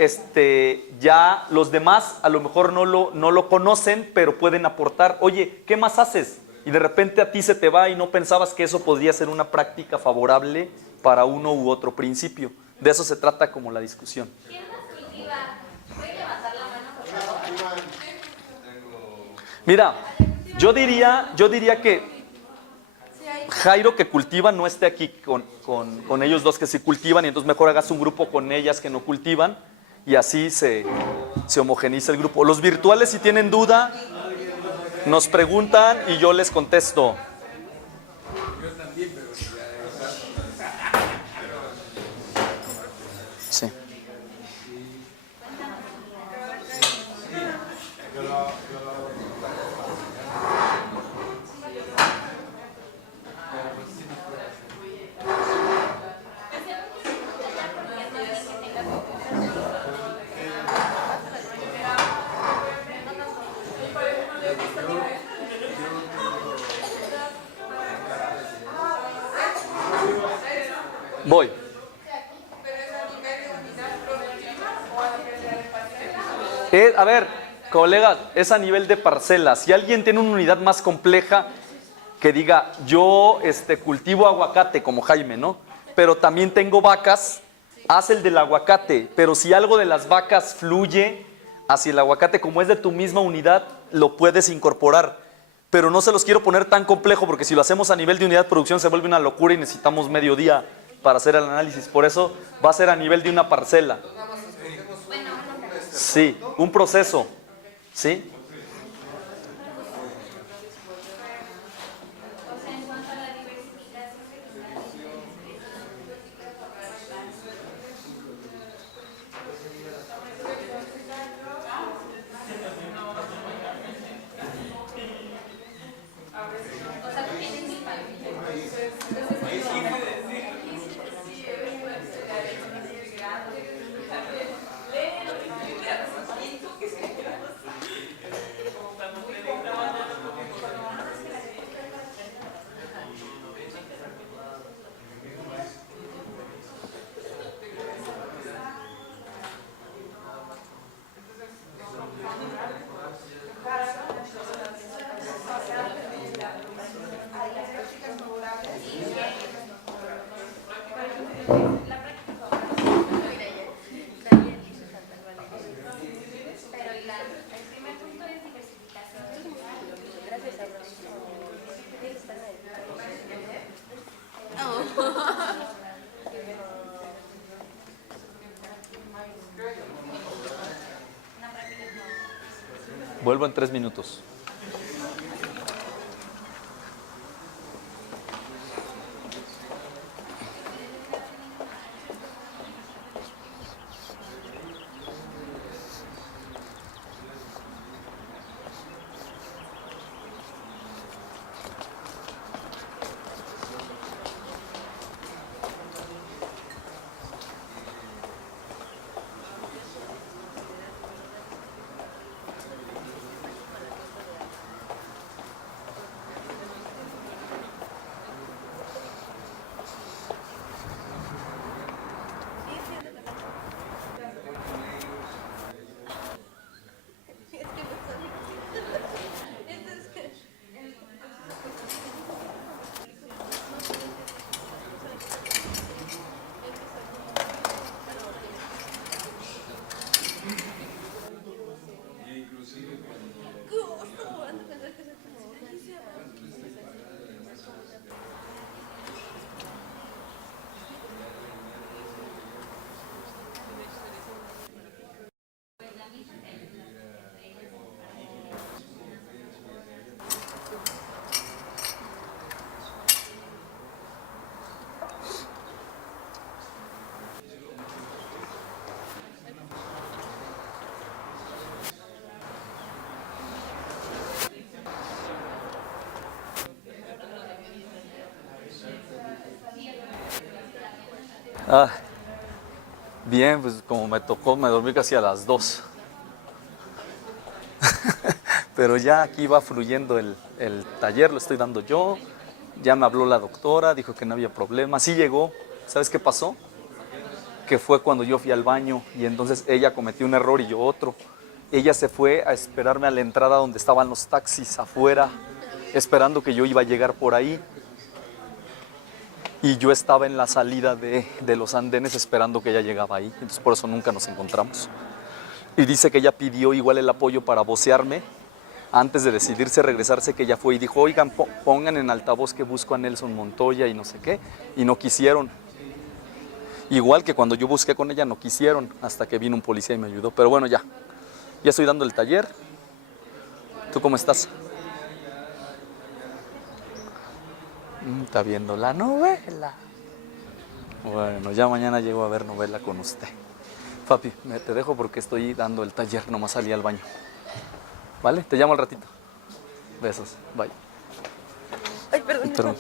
ya los demás a lo mejor no lo conocen, pero pueden aportar, oye, ¿qué más haces? Y de repente a ti se te va y no pensabas que eso podría ser una práctica favorable para uno u otro principio. De eso se trata como la discusión. ¿Quién más cultiva? ¿Puede levantar la mano, por favor? Mira, yo diría que Jairo, que cultiva, no esté aquí con ellos dos que sí cultivan, y entonces mejor hagas un grupo con ellas que no cultivan y así se homogeniza el grupo. Los virtuales, si tienen duda, nos preguntan y yo les contesto. Sí. Voy. A ver, colegas, es a nivel de parcela. Si alguien tiene una unidad más compleja, que diga, yo cultivo aguacate como Jaime, ¿no? Pero también tengo vacas, haz el del aguacate. Pero si algo de las vacas fluye hacia el aguacate, como es de tu misma unidad, lo puedes incorporar. Pero no se los quiero poner tan complejo, porque si lo hacemos a nivel de unidad de producción se vuelve una locura y necesitamos medio día para hacer el análisis. Por eso va a ser a nivel de una parcela. Sí, un proceso. ¿Sí? Vuelvo en 3 minutos. Ah, bien, pues como me tocó, me dormí casi a las 2. Pero ya aquí va fluyendo el taller, lo estoy dando yo. Ya me habló la doctora, dijo que no había problema. Sí llegó. ¿Sabes qué pasó? Que fue cuando yo fui al baño y entonces ella cometió un error y yo otro. Ella se fue a esperarme a la entrada donde estaban los taxis afuera, esperando que yo iba a llegar por ahí. Y yo estaba en la salida de los andenes esperando que ella llegaba ahí. Entonces por eso nunca nos encontramos. Y dice que ella pidió igual el apoyo para vocearme. Antes de decidirse regresarse, que ella fue y dijo, oigan, pongan en altavoz que busco a Nelson Montoya y no sé qué. Y no quisieron. Igual que cuando yo busqué con ella, no quisieron, hasta que vino un policía y me ayudó. Pero bueno, ya estoy dando el taller. ¿Tú cómo estás? Está viendo la novela. Bueno, ya mañana llego a ver novela con usted. Papi, te dejo porque estoy dando el taller, nomás salí al baño. ¿Vale? Te llamo al ratito. Besos, bye. Ay, perdón. Perdón.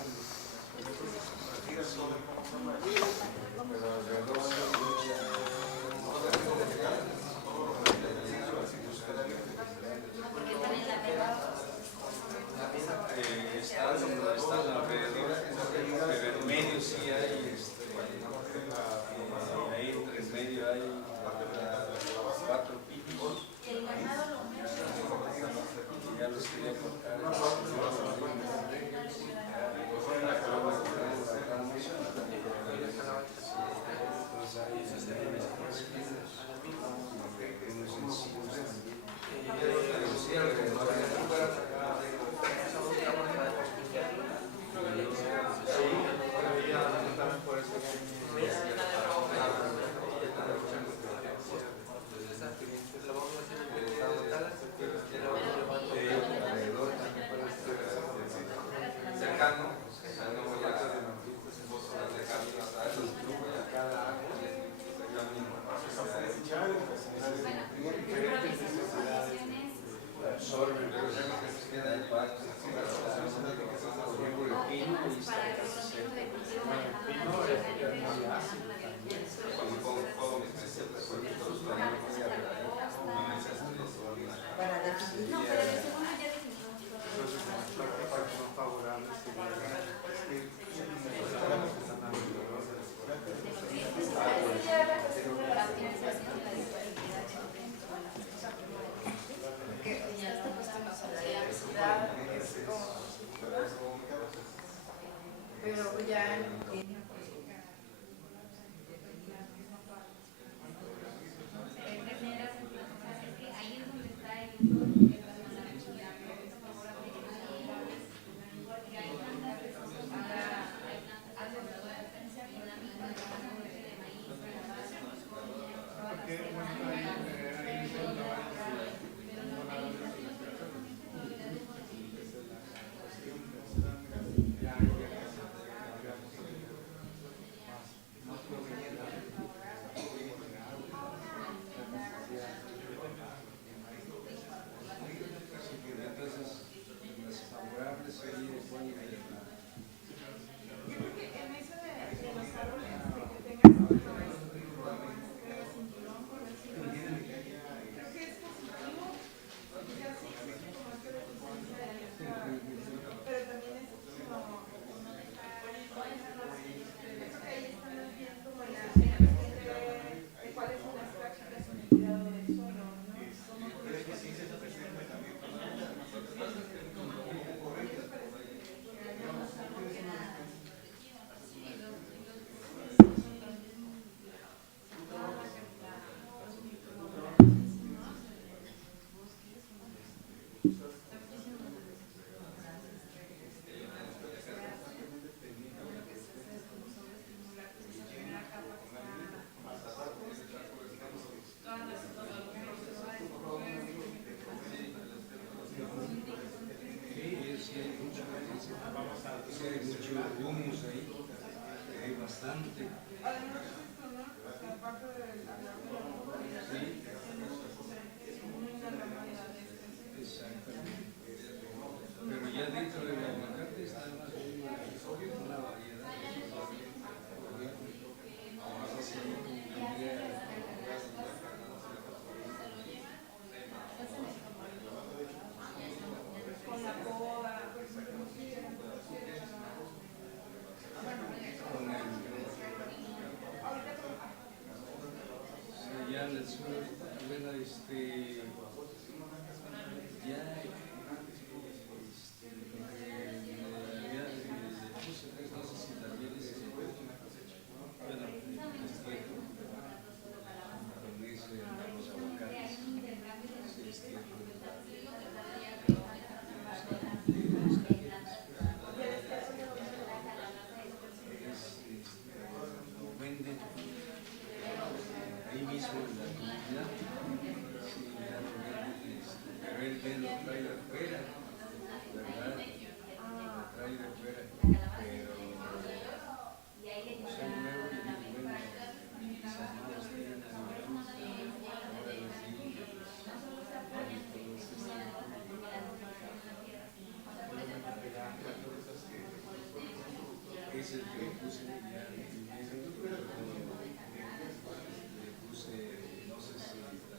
No sé si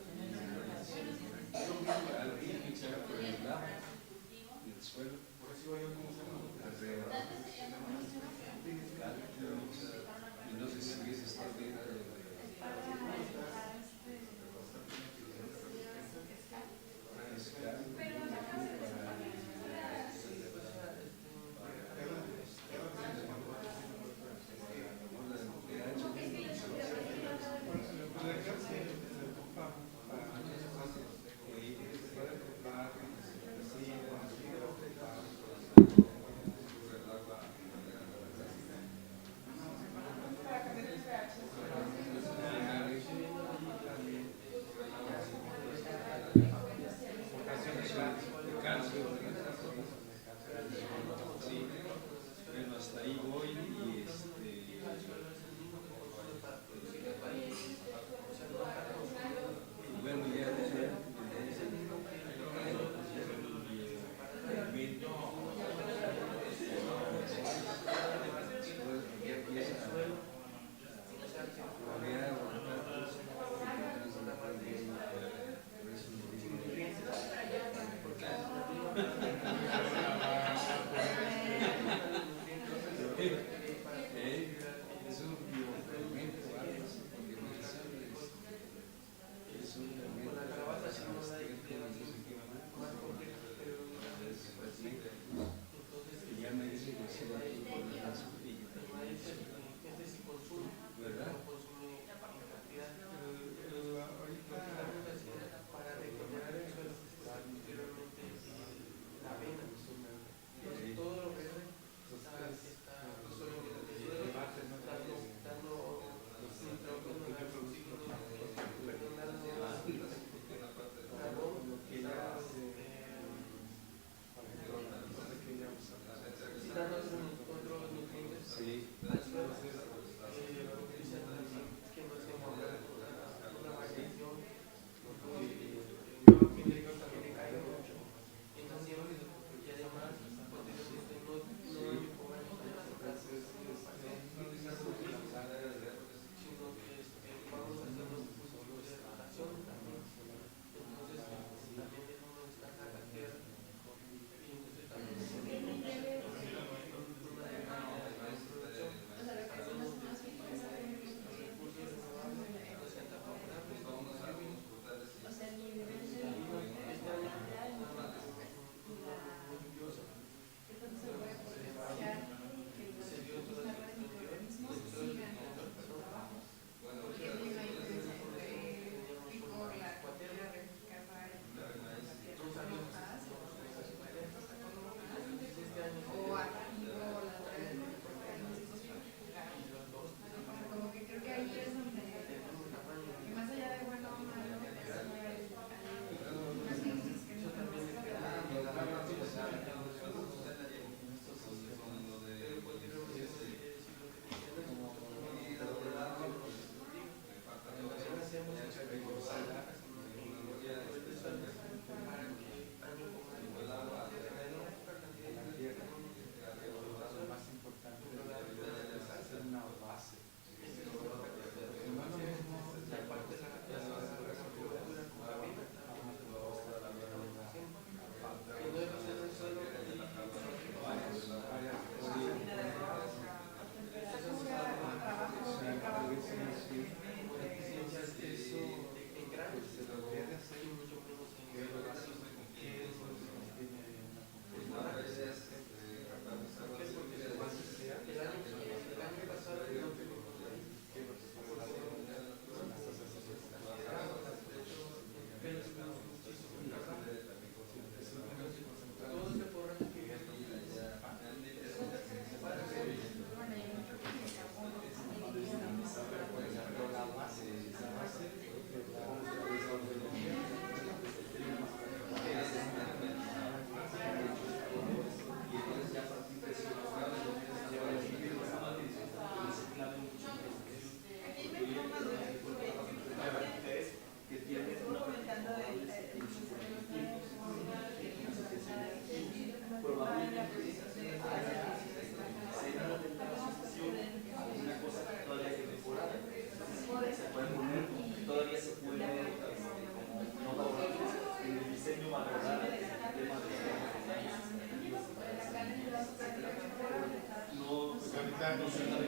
concentración